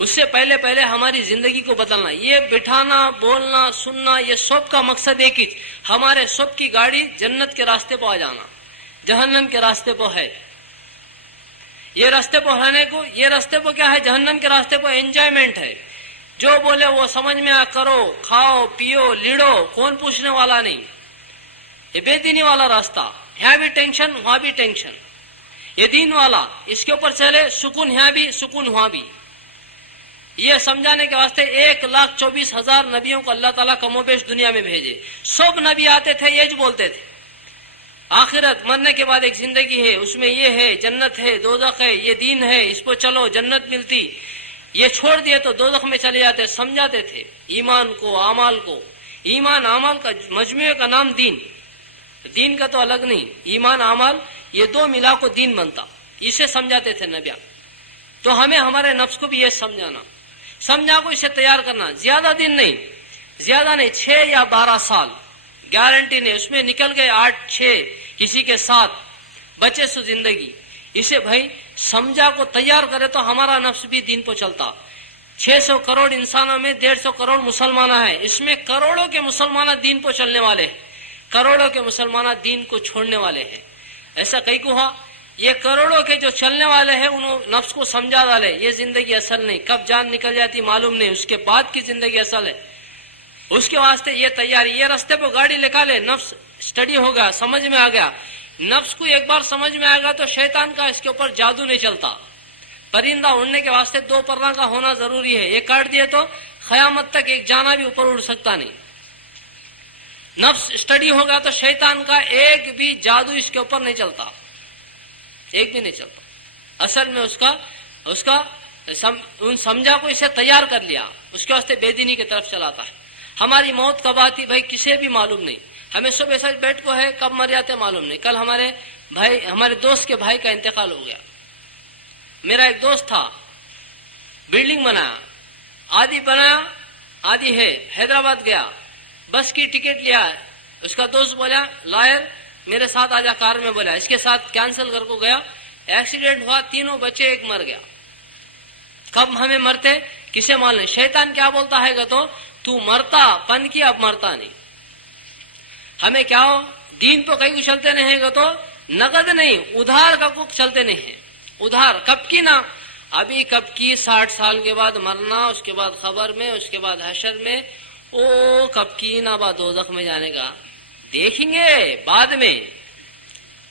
اس سے پہلے پہلے ہماری زندگی کو بدلنا. یہ بٹھانا بولنا سننا یہ سب کا مقصد ایک ہی, ہمارے سب کی گاڑی جنت کے راستے پہ آ جانا, جہنم کے راستے پہ ہے. یہ راستے پہ رہنے کو, یہ راستے پہ کیا ہے, جہنم کے راستے پہ انجوائمنٹ ہے. جو بولے وہ سمجھ میں کرو, کھاؤ پیو لیڑو, کون پوچھنے والا نہیں. یہ بے دینی والا راستہ, یہاں بھی ٹینشن وہاں بھی ٹینشن. یہ دین والا, اس کے اوپر چلے, سکون یہاں بھی سکون وہاں بھی. یہ سمجھانے کے واسطے 1,24,000 نبیوں کو اللہ تعالیٰ کم و بیش دنیا میں بھیجے. سب نبی آتے تھے یہ بولتے تھے آخرت مرنے کے بعد ایک زندگی ہے, اس میں یہ ہے, جنت ہے, دوزخ ہے, یہ دین ہے, اس کو چلو جنت ملتی, یہ چھوڑ دیے تو دوزخ میں چلے جاتے. سمجھاتے تھے ایمان کو اعمال کو. ایمان اعمال کا مجموعے کا نام دین, دین کا تو الگ نہیں, ایمان اعمال یہ دو ملا کو دین بنتا. اسے سمجھاتے تھے نبیاں. تو ہمیں ہمارے نفس کو بھی یہ سمجھانا, سمجھا کو اسے تیار کرنا. زیادہ دن نہیں, زیادہ نہیں, 6 یا 12 سال گارنٹی نہیں. اس میں نکل گئے 8-6 کسی کے ساتھ بچے سو زندگی. اسے بھائی سمجھا کو تیار کرے تو ہمارا نفس بھی دین پہ چلتا. 600 کروڑ انسانوں میں 150 کروڑ مسلمان ہیں. اس میں کروڑوں کے مسلمان دین پہ چلنے والے ہیں, کروڑوں کے مسلمان دین کو چھوڑنے والے ہیں. ایسا کئی کو ہوا. یہ کروڑوں کے جو چلنے والے ہیں انہوں نفس کو سمجھا ڈالے یہ زندگی اصل نہیں, کب جان نکل جاتی معلوم نہیں, اس کے بعد کی زندگی اصل ہے. اس کے واسطے یہ تیاری, یہ راستے پہ گاڑی نکالے. نفس اسٹڈی ہو گیا, سمجھ میں آ گیا. نفس کو ایک بار سمجھ میں آ گیا تو شیطان کا اس کے اوپر جادو نہیں چلتا. پرندہ اڑنے کے واسطے 2 پروں کا ہونا ضروری ہے. یہ کاٹ دیے تو قیامت تک ایک جانا بھی اوپر اڑ سکتا نہیں. نفس اسٹڈی ہوگا تو شیطان کا ایک بھی جادو اس کے اوپر نہیں چلتا, ایک بھی نہیں چلتا. اصل میں اس کا سمجھا کو اسے تیار کر لیا, اس کے واسطے بے دینی کی طرف چلاتا ہے. ہماری موت کب آتی بھائی کسے بھی معلوم نہیں. ہمیں صبح ایسا بیٹھ کو ہے, کب مر جاتے معلوم نہیں. کل ہمارے دوست کے بھائی کا انتقال ہو گیا. میرا ایک دوست تھا, بلڈنگ بنایا, آدھی بنایا آدھی ہے, حیدرآباد گیا, بس کی ٹکٹ لیا. اس کا دوست بولا لائر میرے ساتھ آجا کار میں, بولا اس کے ساتھ کینسل کر کو گیا. ایکسیڈنٹ ہوا, 3 بچے, ایک مر گیا. کب ہمیں مرتے کسے معلوم نہیں. شیطان کیا بولتا ہے گا تو مرتا پن کی, اب مرتا نہیں. ہمیں کیا ہو دین تو کہیں کو چلتے نہیں ہے گا تو نقد نہیں, ادھار کا کو چلتے نہیں ہے. ادھار کب کی نا, ابھی کب کی 60 سال کے بعد مرنا, اس کے بعد خبر میں, اس کے بعد حشر میں, او کب کی نا بعد دوزخ میں جانے کا دیکھیں گے بعد میں.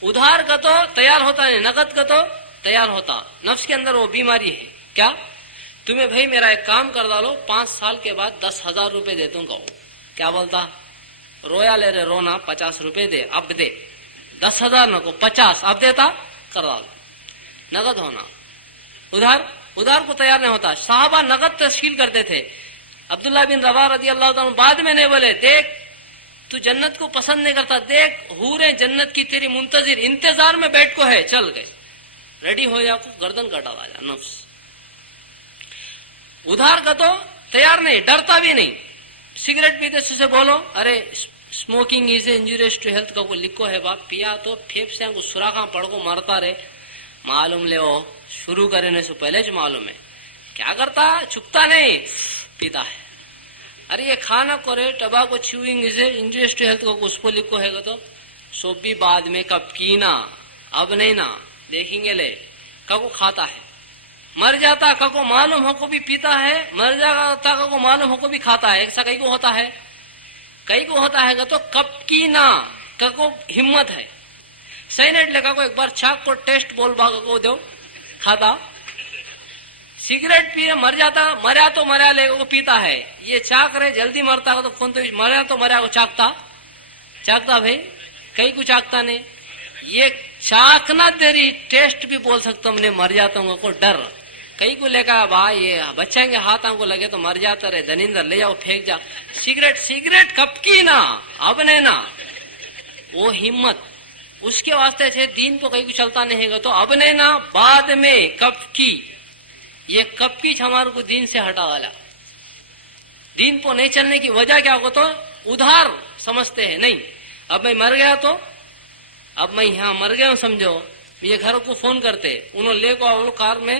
ادھار کا تو تیار ہوتا نہیں, نقد کا تو تیار ہوتا. نفس کے اندر وہ بیماری ہے. کیا تمہیں بھائی میرا ایک کام کر ڈالو, 5 سال کے بعد 10,000 روپے دے دوں گا. کیا بولتا, رویا لے رہے رونا, 50 روپے دے, اب دے. 10,000 نہ کو 50 اب دیتا, کر ڈالو. نقد ہونا, ادھار کو تیار نہیں ہوتا. صحابہ نقد تشکیل کرتے تھے. عبداللہ بن روا رضی اللہ عنہ بعد میں نہیں بولے دیکھ تو جنت کو پسند نہیں کرتا, دیکھ حوریں جنت کی تیری منتظر انتظار میں بیٹھ کو ہے, چل گئے ریڈی ہو جا کو گردن کٹا جا. نفس ادھار کا تو تیار نہیں, ڈرتا بھی نہیں. سگریٹ پیتے سے بولو ارے smoking is injurious to health کا کو لکھو ہے باپ, پیا تو پھیپسے کو سوراخاں پڑ کو مرتا رہے. معلوم لے وہ شروع کرنے سے پہلے جو معلوم ہے کیا کرتا, چھکتا نہیں, پیتا ہے. ارے یہ کھانا کرے ٹباکو چیوئنگ از انجوریس ٹو ہیلتھ کو اس کو لکھو ہے گا تو سو بھی بعد میں کب کی نا, اب نہیں نا, دیکھیں گے لے کو کھاتا ہے. مر جاتا کو معلوم ہو کو بھی پیتا ہے, مر جاتا کو معلوم ہو کو بھی کھاتا ہے. ایسا کئی کو ہوتا ہے, کئی کو ہوتا ہے گا تو کب کی نا کو ہمت ہے. سینٹ لگا کو ایک بار چاک کو ٹیسٹ بول بھاگ کو دو, کھاتا. سگریٹ پی مر جاتا, مریا تو مریا لے کو پیتا ہے. یہ چاک رہے جلدی مرتا تو کون تو مریا کو چاکتا بھائی, کئی کو چاکتا نہیں. یہ چاکنا تیری ٹیسٹ بھی بول سکتا ہوں, مر جاتا ہوں کو ڈر. کئی کو لے کہا بھائی یہ بچیں کے ہاتھوں کو لگے تو مر جاتا رہے, دنیندر لے جاؤ پھینک جا. سگریٹ کب کی نا, اب نہیں نا, وہ ہمت. اس کے واسطے سے دین تو کہیں کو چلتا نہیں گا تو اب نہیں نا, بعد میں کب کی. یہ کب کی ہمارے کو دین سے ہٹا والا. دین کو نہیں چلنے کی وجہ کیا ہو تو ادھار سمجھتے ہیں. نہیں اب میں مر گیا تو اب میں یہاں مر گیا ہوں سمجھو, یہ گھر کو فون کرتے, انہوں لے کو کار میں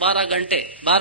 12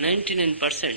99%।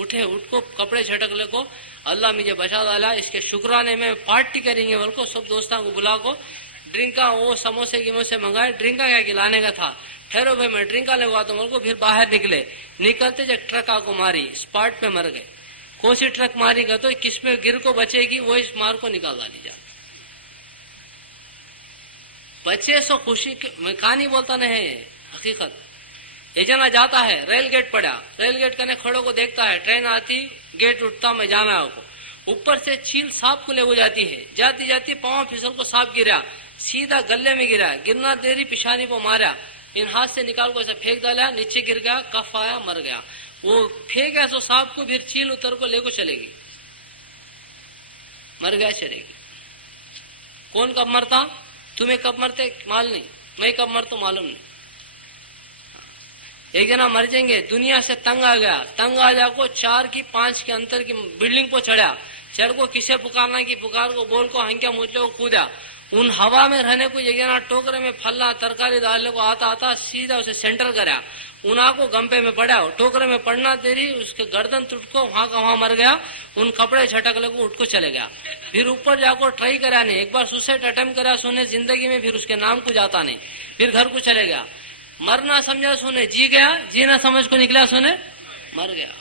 اٹھے اٹھ کو کپڑے جھٹک لے کو اللہ مجھے بچا ڈالا، اس کے شکرانے میں پارٹی کریں گے بول کو سب دوستوں کو بلا کو ڈرنکا وہ سموسے کی سے منگائے، ڈرنکا کیا کھلانے کا تھا، ٹھہرو بھائی میں ڈرنکا لگوا تو بول کو پھر باہر نکلے، نکلتے جب ٹرک آ کو ماری، اسپاٹ پہ مر گئے۔ کون سی ٹرک ماری گا تو کس میں گر کو بچے گی وہ اس مار کو نکال ڈالی جا، بچے سو خوشی میں کہانی بولتا نہیں ہے حقیقت۔ یہ جنا جاتا ہے ریل گیٹ پڑا، ریل گیٹ کرنے کھڑوں کو دیکھتا ہے، ٹرین آتی گیٹ اٹھتا میں جانا ہے کو، اوپر سے چیل سانپ کو لے ہو جاتی ہے، جاتی جاتی پاؤں پھسل کو سانپ گرا، سیدھا گلے میں گرا، گرنا دیری پیشانی کو مارا، ان ہاتھ سے نکال کو ایسا پھینک ڈالا، نیچے گر گیا، کف آیا، مر گیا۔ وہ پھینکا سو سانپ کو، پھر چیل اتر کو لے کو چلے گی، مر گیا چلے گی۔ کون کب مرتا؟ تمہیں کب مرتے معلوم نہیں، میں کب مرتا معلوم نہیں۔ ایک جنا مر جائیں گے، دنیا سے تنگ آ گیا، تنگ آ جا کو 4 کی 5 کے انتر کی بلڈنگ کو چڑھا، چڑھ کو کسے پکارنا کی پکار کو بول کو ہنکیا مچلے کو کودا، ان ہوا میں رہنے کو ایک جنا ٹوکرے میں پھلنا ترکاری ڈالنے کو آتا سیدھا اسے سینٹر کرا، انہاں کو گمپے میں پڑا، ٹوکرے میں پڑنا تیری اس کے گردن ٹوٹ کو وہاں کا وہاں مر گیا، ان کپڑے جھٹک لے کو اٹھ کو چلے گیا۔ پھر اوپر جا کو ٹرائی کرا نہیں، ایک بار سوسائڈ اٹیمپٹ کرا سونے زندگی میں، پھر اس کے نام کو جاتا نہیں، پھر گھر کو چلے گیا۔ مرنا سمجھا سونے جی گیا، جینا سمجھ کو نکلا سونے مر گیا۔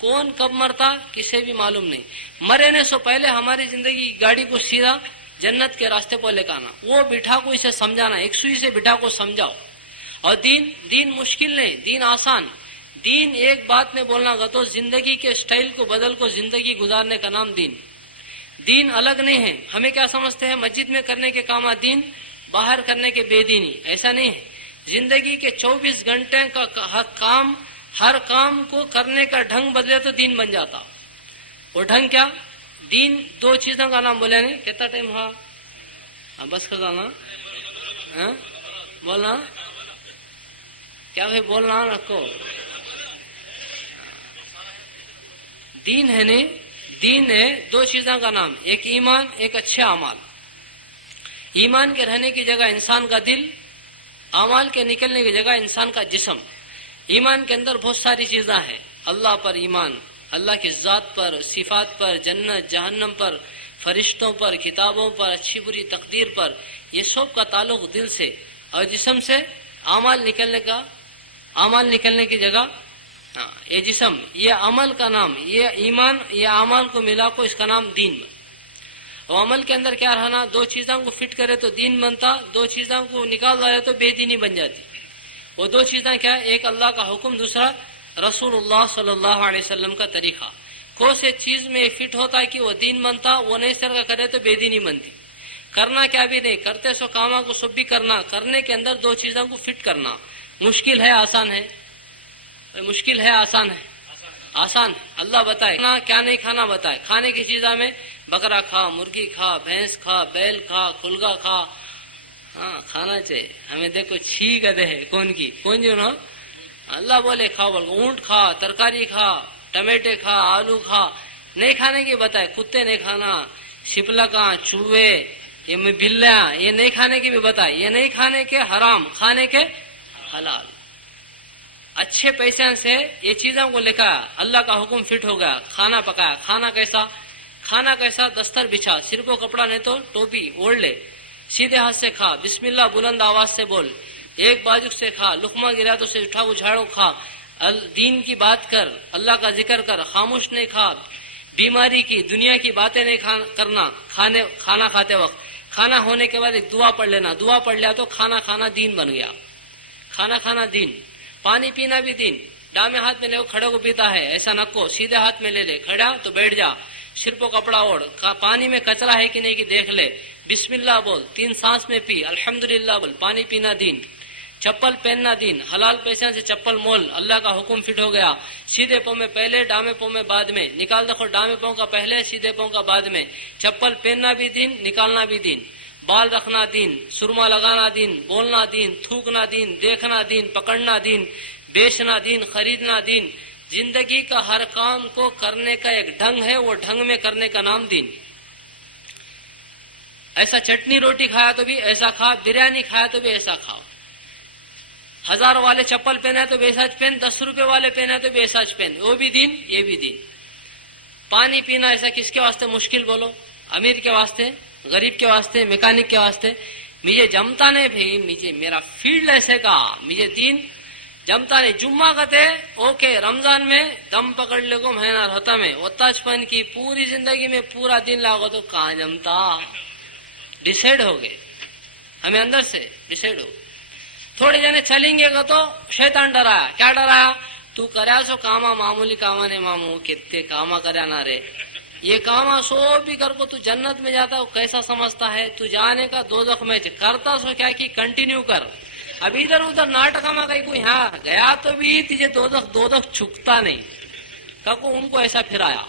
کون کب مرتا کسے بھی معلوم نہیں۔ مرنے سے پہلے ہماری زندگی گاڑی کو سیدھا جنت کے راستے پر لے کے آنا، وہ بٹھا کو اسے سمجھانا، ایک سوئی سے بٹھا کو سمجھاؤ۔ اور دین مشکل نہیں، دین آسان۔ دین ایک بات میں بولنا گا تو زندگی کے سٹائل کو بدل کو زندگی گزارنے کا نام دین۔ دین الگ نہیں ہے۔ ہمیں کیا سمجھتے ہیں مسجد میں کرنے کے کام دین، باہر کرنے کے بے دینی، ایسا نہیں ہے۔ زندگی کے 24 گھنٹے کا کام، ہر کام کو کرنے کا ڈھنگ بدلے تو دین بن جاتا۔ وہ ڈھنگ کیا؟ دین 2 چیزوں کا نام بولے نہیں، کتنا ٹائم ہوا؟ بس کر جانا بولنا کیا بھائی بولنا رکھو۔ دین ہے نہیں، دین ہے 2 چیزوں کا نام، ایک ایمان، ایک اچھے اعمال۔ ایمان کے رہنے کی جگہ انسان کا دل، اعمال کے نکلنے کی جگہ انسان کا جسم۔ ایمان کے اندر بہت ساری چیزیں ہیں، اللہ پر ایمان، اللہ کی ذات پر، صفات پر، جنت جہنم پر، فرشتوں پر، کتابوں پر، اچھی بری تقدیر پر، یہ سب کا تعلق دل سے اور جسم سے۔ اعمال نکلنے کی جگہ یہ جسم، یہ عمل کا نام، یہ ایمان، یہ اعمال کو ملا کو اس کا نام دین۔ اور عمل کے اندر کیا رہنا، 2 چیزوں کو فٹ کرے تو دین بنتا، 2 چیزوں کو نکال جائے تو بے دینی بن جاتی۔ وہ 2 چیزیں کیا؟ ایک اللہ کا حکم، دوسرا رسول اللہ صلی اللہ علیہ وسلم کا طریقہ۔ کون سے چیز میں فٹ ہوتا ہے کہ وہ دین بنتا، وہ نہیں سر کا کرے تو بے دینی بنتی۔ کرنا کیا بھی نہیں، کرتے سو کاموں کو سب بھی کرنا، کرنے کے اندر 2 چیزوں کو فٹ کرنا۔ مشکل ہے آسان ہے؟ مشکل ہے آسان ہے؟ آسان۔ اللہ بتائے کیا نہیں کھانا بتائے، کھانے کی چیزوں میں بکرا کھا، مرغی کھا، بھینس کھا، بیل کھا، کھلگا کھا، کھانا چاہیے ہمیں۔ دیکھو چھی گدے ہے کون کی، کون جو نا اللہ بولے کھاؤ، بول اونٹ کھا، ترکاری کھا، ٹمیٹے کھا، آلو کھا، نہیں کھانے کی بتائے، کتے نہیں کھانا، شپلکا، چوہے، یہ بلیاں، یہ نہیں کھانے کی بھی بتائے، یہ نہیں کھانے کے حرام، کھانے کے حلال۔ اچھے پیسے سے یہ چیزوں کو لکھا، اللہ کا حکم فٹ ہو گیا، کھانا پکایا۔ کھانا کیسا؟ کھانا کیسا؟ دستر بچھا، سر کو کپڑا نہیں تو ٹوپی اوڑھ لے، سیدھے ہاتھ سے کھا، بسم اللہ بلند آواز سے بول، ایک بازو سے کھا، لقمہ گرا تو سے اٹھا کو جھاڑو کھا، دین کی بات کر، اللہ کا ذکر کر، خاموش نہیں کھا، بیماری کی دنیا کی باتیں نہیں کرنا، کھانا کھاتے وقت۔ کھانا ہونے کے بعد ایک دعا پڑھ لینا، دعا پڑھ لیا تو کھانا کھانا دین بن گیا۔ کھانا کھانا دین۔ پانی پینا بھی دین۔ ڈامے ہاتھ میں لے کھڑے کو پیتا ہے، ایسا نکو، سیدھے ہاتھ میں لے لے، کھڑا تو بیٹھ جا، سر کو کپڑا اوڑھ، پانی میں کچرا ہے کہ نہیں کہ دیکھ لے، بسم اللہ بول، 3 سانس میں پی، الحمدللہ بول، پانی پینا دین۔ چپل پہننا دین، حلال پیسے سے چپل مول، اللہ کا حکم فٹ ہو گیا۔ سیدھے پاؤں میں پہلے، ڈامے پاؤں میں بعد میں، نکال دیکھو ڈامے پاؤں کا پہلے، سیدھے پاؤں کا بعد میں۔ چپل پہننا بھی دین، نکالنا بھی دین۔ بال رکھنا دین، سرما لگانا دین، بولنا دین، تھوکنا دین، دیکھنا دین، پکڑنا دین، بیچنا دین، خریدنا دین۔ زندگی کا ہر کام کو کرنے کا ایک ڈھنگ ہے، وہ ڈھنگ میں کرنے کا نام دین۔ ایسا چٹنی روٹی کھایا تو بھی ایسا کھا، بریانی کھایا تو بھی ایسا کھاؤ۔ 1000 والے چپل پہنے تو ویسا پہن, 10 روپے والے پہنے تو ویسا پہن, وہ بھی دین یہ بھی دین. پانی پینا ایسا کس کے واسطے مشکل بولو؟ امیر کے واسطے, غریب کے واسطے, میکینک کے واسطے. مجھے جمتا نہیں بھائی, مجھے میرا فیلڈ ایسے کا, مجھے دین جمتا نہیں. جمعہ کہتے اوکے, رمضان میں دم پکڑ لے کو مہینہ رہتا میں وتاچپن کی پوری زندگی میں پورا دن لاگو تو کہاں جمتا. ڈیسائڈ ہو گئے, ہمیں اندر سے ڈیسائڈ ہو. تھوڑے جنے چلیں گے گا تو شیطان ڈرایا. کیا ڈرایا؟ تو کریا سو کاما معمولی کاما نے مامو کتنے کاما کریا نہ رے, یہ کاما سو بھی کر کو تو جنت میں جاتا وہ کیسا سمجھتا ہے؟ تو جانے کا دوزخ میں کرتا سو کیا کی کنٹینیو کر. اب ادھر ادھر ناٹک میں کہیں کوئی یہاں گیا تو بھی تجھے دوزخ چھکتا نہیں. کہ ان کو ایسا پھرایا.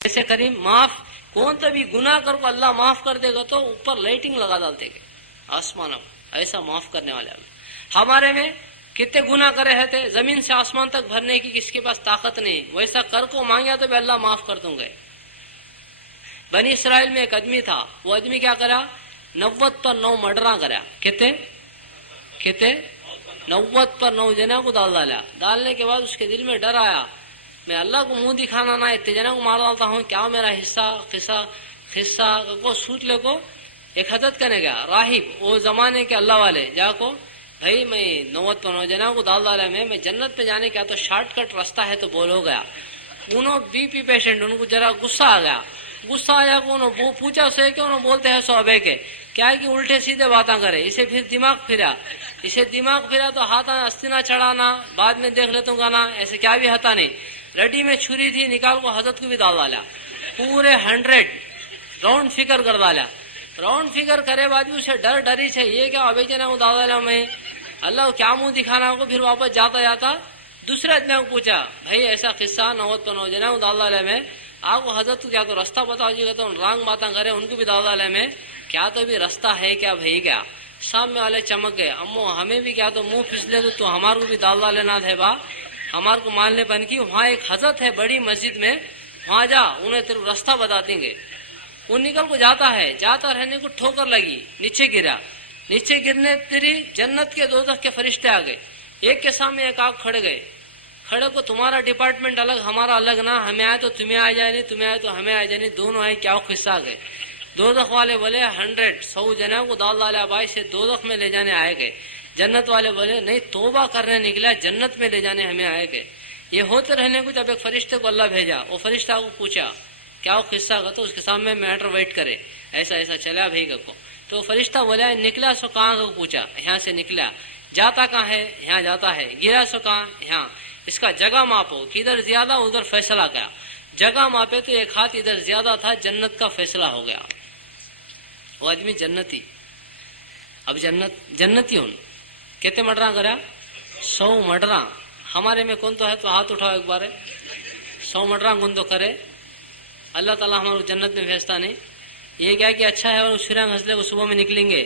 ایسے کریم معاف کون تو بھی گناہ کر کو اللہ معاف کر دے گا تو اوپر لائٹنگ لگا ڈالتے گے آسمان میں, ایسا معاف کرنے والے. ہمارے میں کتنے گناہ کرے رہتے, زمین سے آسمان تک بھرنے کی کس کے پاس طاقت نہیں, ویسا کر کو مانگیا تو بھی اللہ معاف کر دوں گے. بنی اسرائیل میں ایک آدمی تھا, وہ آدمی کیا کرا, 90 پر 9 مرڈراں کرا. کتنے 90 پر 9 جنا کو ڈالا. ڈالنے کے بعد اس کے دل میں ڈر آیا, میں اللہ کو منہ دکھانا نہ اتنے جنا کو مار ڈالتا ہوں, کیا میرا حصہ کو سوٹ لے کو. ایک حضرت کرنے گیا راہب, وہ زمانے کے اللہ والے, جا کو بھائی میں 90 پر 9 جنا کو ڈالا میں جنت پہ جانے کا تو شارٹ کٹ راستہ ہے تو بولو گیا. انہوں بی پی پیشنٹ, ان کو ذرا غصہ آ گیا. غصہ آیا کو انہوں پوچھا اسے کہ انہوں بولتے ہیں صحابہ کے کیا کہ الٹے سیدھے باتیں کرے. اسے پھر دماغ پھرا تو ہاتھ استینا چڑھانا, بعد میں دیکھ لیتا ہوں گانا, ایسے کیا بھی ہتا نہیں. رڈی میں چھری تھی, نکال کو حضرت کو بھی ڈال ڈالا. پورے 100 راؤنڈ فگر کر ڈالا. راؤنڈ فگر کرے بعد بھی اسے ڈری ہے, یہ کیا ابھی جنا کو ڈال ڈالا میں, اللہ کو کیا منہ دکھانا کو. پھر واپس جاتا دوسرے آدمی کو پوچھا بھائی ایسا قصہ 90 پر 9 جنا کو ڈال ڈالا میں, آپ کو حضرت کو کیا تو راستہ بتاؤ جی گا تو رانگ باتیں کرے, ان کو بھی ڈال ڈالا میں, کیا تو بھی راستہ ہے کیا بھائی. کیا سامنے والے چمک گئے, امو ہمیں بھی کیا تو منہ پھسلے تو ہمارے کو بھی ڈال ڈالنا تھے با, ہمارے کو مان لے بن کی. وہاں ایک حضرت ہے بڑی مسجد میں, وہاں جا, انہیں تیرے راستہ بتا دیں گے. وہ نکل کو جاتا ہے, جاتا رہنے کو ٹھوکر لگی, نیچے گرا. نیچے گرنے تیری جنت کے دوزخ کے فرشتے آ گئے, ایک کے سامنے ایک آپ کھڑے گئے. کھڑے کو تمہارا ڈپارٹمنٹ الگ ہمارا الگ نا, ہمیں آئے تو تمہیں آ جائے نہیں, تمہیں آئے تو ہمیں آ جائے نہیں, دونوں آئے کیا قصہ آ گئے. دوزخ والے بولے 100 جنوں کو ڈال ڈالا بھائی سے دوزخ میں لے جانے آئے گئے. جنت والے بولے نہیں توبہ کرنے نکلا, جنت میں لے جانے ہمیں آئے گئے. یہ ہوتے رہنے کو جب ایک فرشتے کو اللہ بھیجا, وہ فرشتہ کو پوچھا کیا وہ قصہ کا, تو اس کے سامنے میٹر ویٹ کرے ایسا ایسا چلا بھائی کو. تو فرشتہ بولا نکلا سو کہاں کو پوچھا, یہاں سے نکلا. جاتا کہاں ہے, یہاں جاتا ہے. گرا سو کہاں, یہاں. اس کا جگہ ماپو کہ ادھر زیادہ ادھر فیصلہ کیا. جگہ ماپے تو ایک ہاتھ ادھر زیادہ تھا, جنت کا فیصلہ ہو گیا. وہ آدمی جنتی. اب جنتی ہوں کتنے مرڈراں کرا, 100 مرڈراں. ہمارے میں کون تو ہے تو ہاتھ اٹھاؤ ایک بار. 100 مرڈراں کون تو کرے, اللہ تعالیٰ ہمارے جنت میں بھیجتا نہیں. یہ کیا کہ اچھا ہے, اور شرام ہنسلے کو صبح میں نکلیں گے.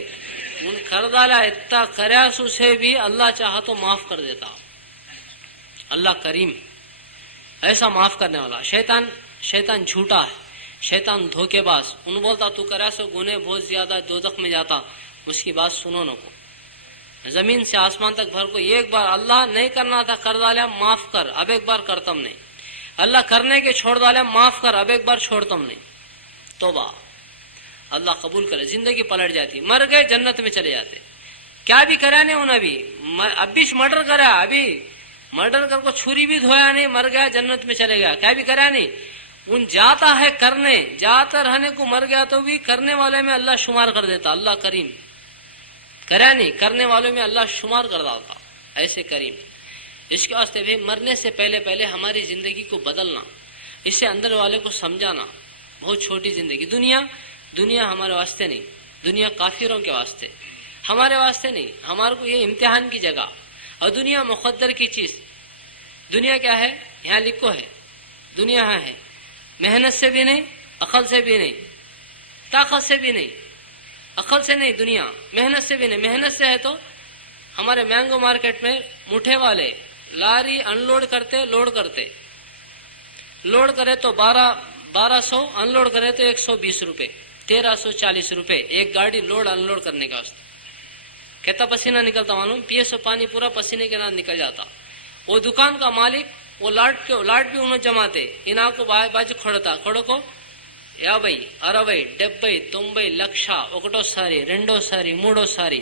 ان کر ڈالا اتنا کریا سو سے بھی اللہ چاہا تو معاف کر دیتا. اللہ کریم ایسا معاف کرنے والا. شیطان جھوٹا ہے, شیطان دھوکے باز. ان بولتا تو کرا سو گنے بہت زیادہ دوزخ میں جاتا, اس کی بات سنو نہ کو. زمین سے آسمان تک بھر کو ایک بار اللہ نہیں کرنا تھا کر ڈالا, معاف کر, اب ایک بار کرتم نہیں. اللہ کرنے کے چھوڑ ڈالا, معاف کر, اب ایک بار چھوڑتم نہیں. توبہ اللہ قبول کرے. زندگی پلٹ جاتی, مر گئے جنت میں چلے جاتے. کیا بھی کرا نہیں انہیں, ابھی مرڈر کرا, ابھی مرڈر کر کو چھری بھی دھویا نہیں, مر گیا جنت میں چلے گیا. کیا بھی کرا نہیں, ان جاتا ہے کرنے, جاتا رہنے کو مر گیا تو بھی کرنے والے میں اللہ شمار کر دیتا. اللہ کریم کرا نہیں, کرنے والوں میں اللہ شمار کر ڈالتا. ایسے کریم. اس کے واسطے بھی مرنے سے پہلے ہماری زندگی کو بدلنا. اسے اندر والے کو سمجھانا بہت چھوٹی زندگی. دنیا ہمارے واسطے نہیں, دنیا کافروں کے واسطے, ہمارے واسطے نہیں. ہمارے کو یہ امتحان کی جگہ, اور دنیا مقدر کی چیز. دنیا کیا ہے یہاں لکھو ہے, دنیا یہاں ہے, محنت سے بھی نہیں, عقل سے بھی نہیں, طاقت سے بھی نہیں, عقل سے نہیں دنیا, محنت سے بھی نہیں. محنت سے ہے تو ہمارے مینگو مارکیٹ میں مٹھے والے لاری ان لوڈ کرتے, لوڈ کرے تو 1200, ان لوڈ کرے تو 120 روپے, 1340 روپے ایک گاڑی لوڈ ان لوڈ کرنے کا واسطے. کہتا پسینہ نکلتا معلوم, پیے سو پانی پورا پسینے کے نام نکل جاتا. وہ دکان کا مالک وہ لاٹ بھی انہوں جماتے, انہاں کو باجو کھڑو کو یا بھائی 60, 70, 90 ಲಕ್ಷ ఒకటో సారి రెండో సారి మూడో సారి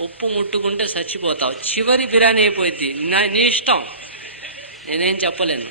ఉప్పు ముట్టుకుంటే చచ్చిపోతావు, చివరి బిర్యానీ అయిపోయింది, నీ ఇష్టం, నేనేం చెప్పలేను।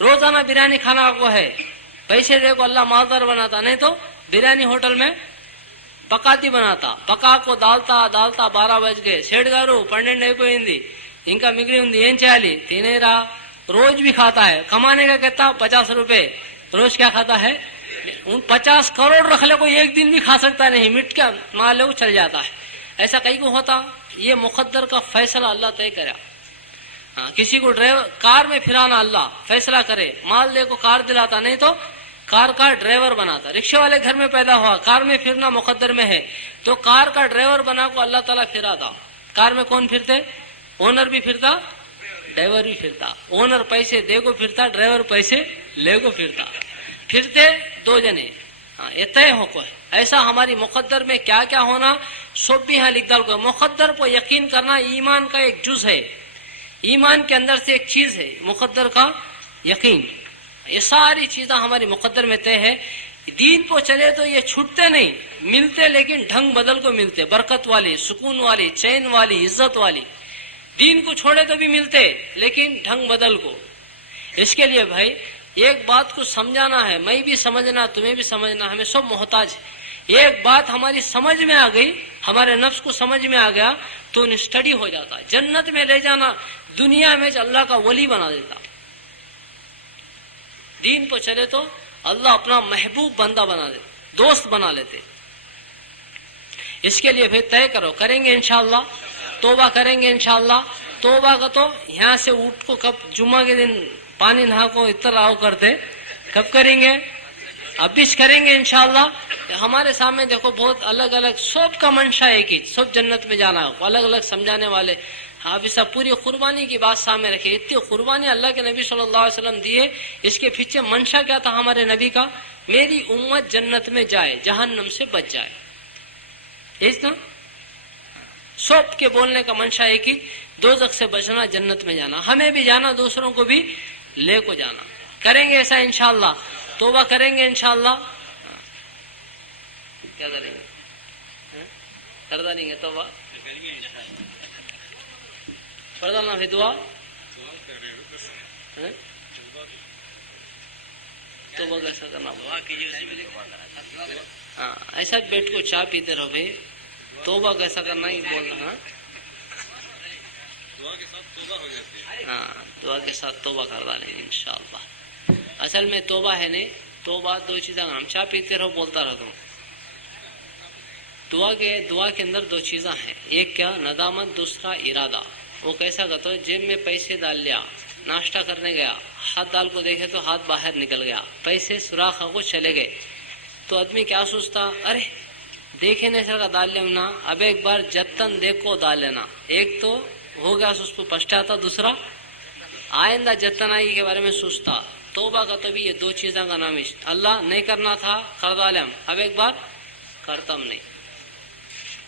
روزانہ بریانی کھانا آپ کو ہے، پیسے دے کو اللہ مالدار بناتا، نہیں تو بریانی ہوٹل میں پکاتی بناتا، پکا کو ڈالتا 12 بج گئے، سیٹ گارو 12 అయిపోయింది ఇంకా మిగిలి ఉంది ఏం చేయాలి తినేరా. روز بھی کھاتا ہے، کمانے کا کہتا 50 روپے، روز کیا کھاتا ہے 50 کروڑ رکھ لے کوئی ایک دن بھی کھا سکتا نہیں، مٹ کے مان لے چل جاتا ہے. ایسا کئی کو ہوتا، یہ مقدر کا فیصلہ اللہ طے کرا. کسی کو ڈرائیور کار میں پھرانا اللہ فیصلہ کرے، مال دے کو کار دلاتا، نہیں تو کار کا ڈرائیور بناتا. رکشے والے گھر میں پیدا ہوا، کار میں پھرنا مقدر میں ہے، تو کار کا ڈرائیور بنا کو اللہ تعالیٰ پھراتا. کار میں کون پھرتے؟ اونر بھی پھرتا، ڈرائیور بھی پھرتا. اونر پیسے دے کو پھرتا، ڈرائیور پیسے لے کو پھرتا، پھرتے دو جنے. یہ طے ہو کو ہے. ایسا ہماری مقدر میں کیا کیا ہونا سب بھی یہاں لکھ ڈال کو. مقدر کو یقین کرنا ایمان کا ایک جز ہے، ایمان کے اندر سے ایک چیز ہے مقدر کا یقین. یہ ساری چیزیں ہماری مقدر میں طے ہے. دین کو چلے تو یہ چھوٹتے نہیں، ملتے لیکن ڈھنگ بدل کو ملتے، برکت والی، سکون والی، چین والی، عزت والی. دین کو چھوڑے تو بھی ملتے لیکن ڈھنگ بدل کو. اس کے لیے بھائی ایک بات کو سمجھانا ہے، میں بھی سمجھنا، تمہیں بھی سمجھنا، ہمیں سب محتاج. ایک بات ہماری سمجھ میں آ گئی، ہمارے نفس کو سمجھ میں آ گیا تو اسٹڈی ہو جاتا. جنت میں لے جانا، دنیا میں اللہ کا ولی بنا دیتا. دین کو چلے تو اللہ اپنا محبوب بندہ بنا دیتا، دوست بنا لیتے. اس کے لیے پھر طے کرو، کریں گے انشاءاللہ، توبہ کریں گے انشاءاللہ. توبہ کا تو یہاں سے اٹھ کو کب جمعہ کے دن پانی نہا کو اتر آؤ کرتے، کب کریں گے؟ اب بھی کریں گے انشاءاللہ. ہمارے سامنے دیکھو بہت الگ الگ، سب کا منشا ایک ہی، سب جنت میں جانا ہے. الگ الگ سمجھانے والے. آپ اس پوری قربانی کی بات سامنے رکھے. اتنی قربانی اللہ کے نبی صلی اللہ علیہ وسلم دیے، اس کے پیچھے منشا کیا تھا ہمارے نبی کا؟ میری امت جنت میں جائے، جہنم سے بچ جائے. اس نا سب کے بولنے کا منشا ہے کہ دوزخ سے بچنا، جنت میں جانا. ہمیں بھی جانا، دوسروں کو بھی لے کو جانا. کریں گے ایسا انشاءاللہ، توبہ کریں گے انشاءاللہ. کیا کریں گے؟ کر ڈالیں گے توبہ، پڑھ ڈالنا پھر دعا. توبہ کیسا کرنا؟ ہاں ایسا بیٹھ کو چائے پیتے رہو بھائی. توبہ کیسا کرنا ہی بولنا. ہاں دعا کے ساتھ توبہ کر ڈالیں گے انشاءاللہ. اصل میں توبہ ہے نہیں، توبہ دو چیزیں، ہم چائے پیتے رہو بولتا رہتا ہوں. دعا کے اندر دو چیزیں ہیں، ایک کیا ندامت، دوسرا ارادہ. وہ کیسا کرتا ہے؟ جیب میں پیسے ڈال لیا، ناشتہ کرنے گیا، ہاتھ ڈال کو دیکھے تو ہاتھ باہر نکل گیا، پیسے سوراخ کو چلے گئے. تو آدمی کیا سوچتا؟ ارے دیکھے نہیں سر کا ڈال لینا، اب ایک بار جتن دیکھ کو ڈال لینا. ایک تو ہو گیا اس کو پچھتاتا، دوسرا آئندہ جتن آئی کے بارے میں سوچتا. توبہ کا تو بھی یہ دو چیزوں کا نام ہے. اللہ نہیں کرنا تھا کر ڈالم، اب ایک بار کرتا ہم نہیں.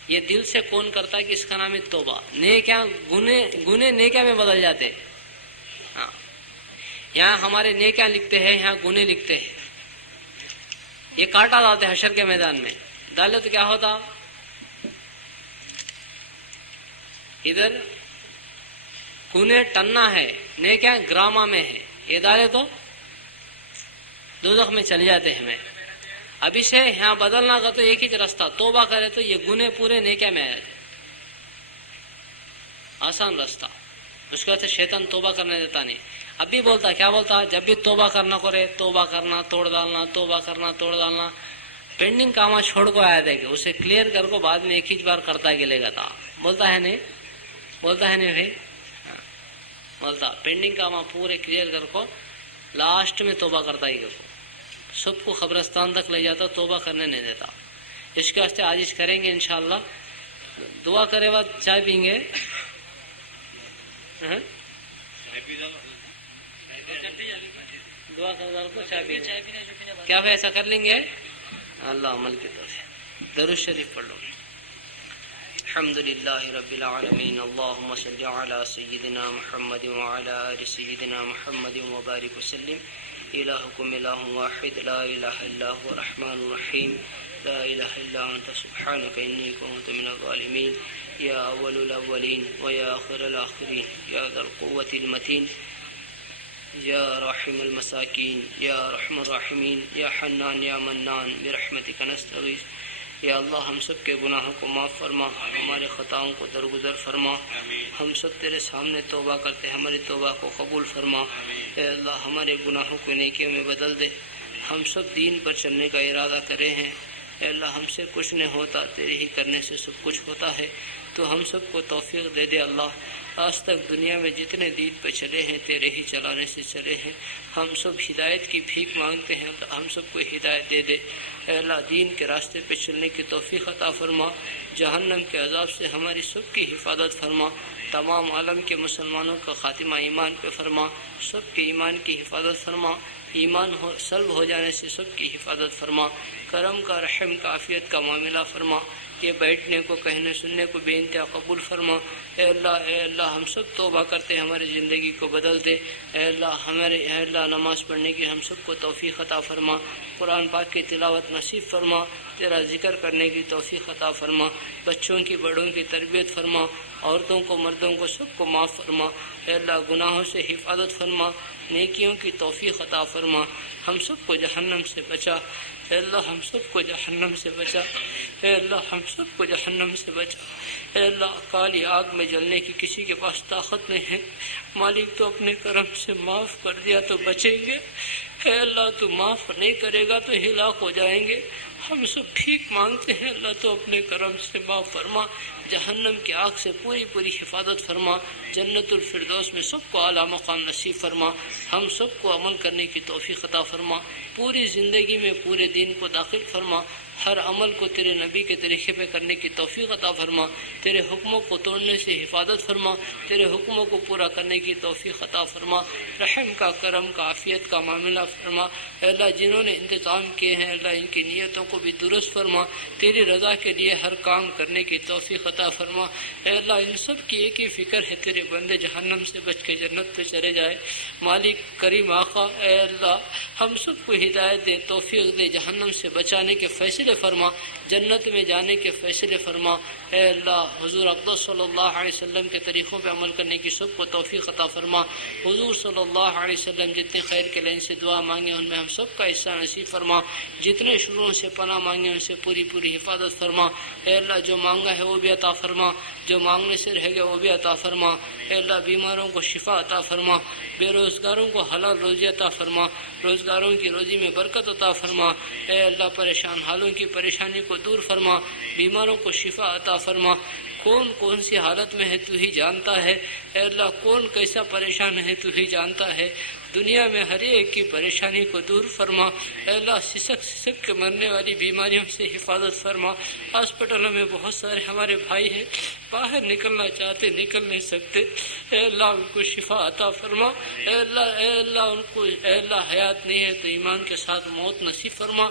یہ دل سے کون کرتا ہے کہ اس کا نام ہے توبہ. نیکیاں گنے نیکیاں میں بدل جاتے. ہاں یہاں ہمارے نیکیاں لکھتے ہیں، یہاں گنے لکھتے ہیں. یہ کاٹا ڈالتے حشر کے میدان میں، ڈالے تو کیا ہوتا؟ ادھر گنے ٹنا ہے، نیکیاں گراما میں ہے. یہ ڈالے تو دوزخ میں چل جاتے ہیں. ابھی سے یہاں بدلنا کا تو ایک ہی راستہ، توبہ کرے تو یہ گنے پورے نیکیاں میں آ جاتے. آسان راستہ. اس کے بعد شیطان توبہ کرنے دیتا نہیں. اب بھی بولتا، کیا بولتا؟ جب بھی توبہ کرنا کرے، توبہ کرنا توڑ ڈالنا، توبہ کرنا توڑ ڈالنا. پینڈنگ کام چھوڑ کو آیا تھا کہ اسے کلیئر کر کو بعد میں ایک ہی بار کرتا گلے گا تھا. بولتا ہے نہیں؟ بولتا ہے نہیں بھائی؟ بولتا پینڈنگ کام پورے کلیئر کر کو لاسٹ میں توبہ کرتا ہی کو سب کو قبرستان تک لے جاتا، توبہ کرنے نہیں دیتا. اس کے واسطے آج کریں گے انشاءاللہ. دعا کرے بعد چائے پئیں گے. دعا کر کو چائے پئیں گے. کیا بھائی ایسا کر لیں گے؟ اللہ عمل کی طرف درود شریف پڑھ لو. الحمد للہ رب العالمین. اللہم صلی علی سیدنا محمد وعلی آل سیدنا محمد وبارک وسلم. الہکم الہ واحد لا الہ الا هو الرحمن الرحیم. لا الہ الا انت سبحانک انی کنت من الظالمین. یا اول الاولین و یا آخر الاخرین یا ذا القوة المتین. یا راحم المساکین یا ارحم الراحمین یا حنان یا منان برحمتک نستغیث۔ یا اللہ ہم سب کے گناہوں کو معاف فرما، ہمارے خطاؤں کو درگزر فرما۔ ہم سب تیرے سامنے توبہ کرتے ہیں، ہماری توبہ کو قبول فرما۔ اے اللہ ہمارے گناہوں کو نیکیوں میں بدل دے۔ ہم سب دین پر چلنے کا ارادہ کرے ہیں، اے اللہ ہم سے کچھ نہیں ہوتا، تیرے ہی کرنے سے سب کچھ ہوتا ہے، تو ہم سب کو توفیق دے دے اللہ۔ آج تک دنیا میں جتنے دین پہ چلے ہیں تیرے ہی چلانے سے چلے ہیں، ہم سب ہدایت کی بھیک مانگتے ہیں، ہم سب کو ہدایت دے دے۔ اے اللہ دین کے راستے پہ چلنے کی توفیق عطا فرما، جہنم کے عذاب سے ہماری سب کی حفاظت فرما، تمام عالم کے مسلمانوں کا خاتمہ ایمان پہ فرما، سب کے ایمان کی حفاظت فرما، ایمان سلب ہو جانے سے سب کی حفاظت فرما، کرم کا رحم کا عافیت کا معاملہ فرما، یہ بیٹھنے کو کہنے سننے کو بے انتہا قبول فرما۔ اے اللہ ہم سب توبہ کرتے ہیں، ہماری زندگی کو بدل دے۔ اے اللہ نماز پڑھنے کی ہم سب کو توفیق عطا فرما، قرآن پاک کی تلاوت نصیب فرما، تیرا ذکر کرنے کی توفیق عطا فرما، بچوں کی بڑوں کی تربیت فرما، عورتوں کو مردوں کو سب کو معاف فرما۔ اے اللہ گناہوں سے حفاظت فرما، نیکیوں کی توفیق عطا فرما، ہم سب کو جہنم سے بچا۔ اے اللہ ہم سب کو جہنم سے بچا، اے اللہ ہم سب کو جہنم سے بچا۔ اے اللہ کالی آگ میں جلنے کی کسی کے پاس طاقت نہیں ہے، مالک تو اپنے کرم سے معاف کر دیا تو بچیں گے، اے اللہ تو معاف نہیں کرے گا تو ہلاک ہو جائیں گے۔ ہم سب بھیک مانگتے ہیں، اللہ تو اپنے کرم سے معاف فرما، جہنم کی آگ سے پوری حفاظت فرما، جنت الفردوس میں سب کو اعلیٰ مقام نصیب فرما، ہم سب کو عمل کرنے کی توفیق عطا فرما، پوری زندگی میں پورے دین کو داخل فرما، ہر عمل کو تیرے نبی کے طریقے پہ کرنے کی توفیق عطا فرما، تیرے حکموں کو توڑنے سے حفاظت فرما، تیرے حکموں کو پورا کرنے کی توفیق عطا فرما، رحم کا کرم کا عافیت کا معاملہ فرما۔ اے اللہ جنہوں نے انتظام کیے ہیں اللہ ان کی نیتوں کو بھی درست فرما، تیری رضا کے لیے ہر کام کرنے کی توفیق عطا فرما۔ اے اللہ ان سب کی ایک ہی فکر ہے، تیرے بندے جہنم سے بچ کے جنت پہ چلے جائے۔ مالک کریم آقا اے اللہ ہم سب کو ہدایت دے، توفیق دے، جہنم سے بچانے کے فیصلے فرما، جنت میں جانے کے فیصلے فرما۔ اے اللہ حضور اقدس صلی اللہ علیہ وسلم کے طریقوں پہ عمل کرنے کی سب کو توفیق عطا فرما، حضور صلی اللہ علیہ وسلم جتنے خیر کے لائن سے دعا مانگے ان میں ہم سب کا حصہ نصیب فرما، جتنے شروں سے پناہ مانگے ان سے پوری حفاظت فرما۔ اے اللہ جو مانگا ہے وہ بھی عطا فرما، جو مانگنے سے رہ گیا وہ بھی عطا فرما۔ اے اللہ بیماروں کو شفا عطا فرما، بے روزگاروں کو حلال روزی عطا فرما، روزگاروں کی روزی میں برکت عطا فرما۔ اے اللہ پریشان حالوں کی پریشانی کو دور فرما، بیماروں کو شفا عطا فرما، کون سی حالت میں ہے تو ہی جانتا ہے۔ اے اللہ کون کیسا پریشان ہے تو ہی جانتا ہے، دنیا میں ہر ایک کی پریشانی کو دور فرما۔ اے اللہ سسک کے مرنے والی بیماریوں سے حفاظت فرما، ہاسپٹلوں میں بہت سارے ہمارے بھائی ہیں باہر نکلنا چاہتے نکل نہیں سکتے، اے اللہ ان کو شفا عطا فرما۔ اے اللہ ان کو اے اللہ حیات نہیں ہے تو ایمان کے ساتھ موت نصیب فرما۔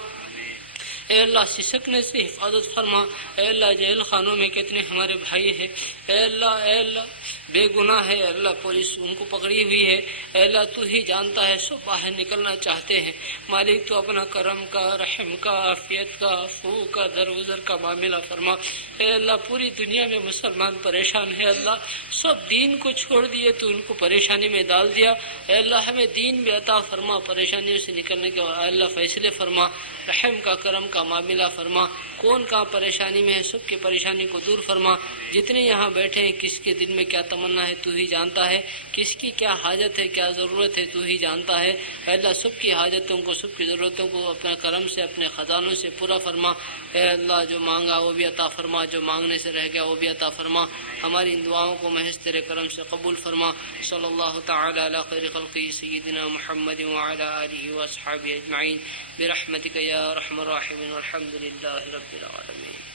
اے اللہ سسکنے سے حفاظت فرما۔ اے اللہ جیل خانوں میں کتنے ہمارے بھائی ہیں، اے اللہ بے گناہ ہے، اللہ پولیس ان کو پکڑی ہوئی ہے، اے اللہ تو ہی جانتا ہے، سب باہر نکلنا چاہتے ہیں، مالک تو اپنا کرم کا رحم کا عافیت کا عفو کا درگزر کا معاملہ فرما۔ اے اللہ پوری دنیا میں مسلمان پریشان ہے، اللہ سب دین کو چھوڑ دیے تو ان کو پریشانی میں ڈال دیا، اے اللہ ہمیں دین بھی عطا فرما، پریشانیوں سے نکلنے کے اے اللہ فیصلے فرما، رحم کا کرم کا معاملہ فرما، کون کہاں پریشانی میں ہے سب کی پریشانی کو دور فرما، جتنے یہاں بیٹھے ہیں کس کے دل میں کیا تمنا ہے تو ہی جانتا ہے، کس کی کیا حاجت ہے کیا ضرورت ہے تو ہی جانتا ہے، اے اللہ سب کی حاجتوں کو سب کی ضرورتوں کو اپنا کرم سے اپنے خزانوں سے پورا فرما۔ اے اللہ جو مانگا وہ بھی عطا فرما، جو مانگنے سے رہ گیا وہ بھی عطا فرما، ہماری ان دعاؤں کو محض تیرے کرم سے قبول فرما۔ صلی اللہ تعالی علی خیر خلقہ سیدنا محمد وعلی آلہ واصحابہ اجمعین برحمتک یا ارحم الراحمین والحمد للہ رب العالمین۔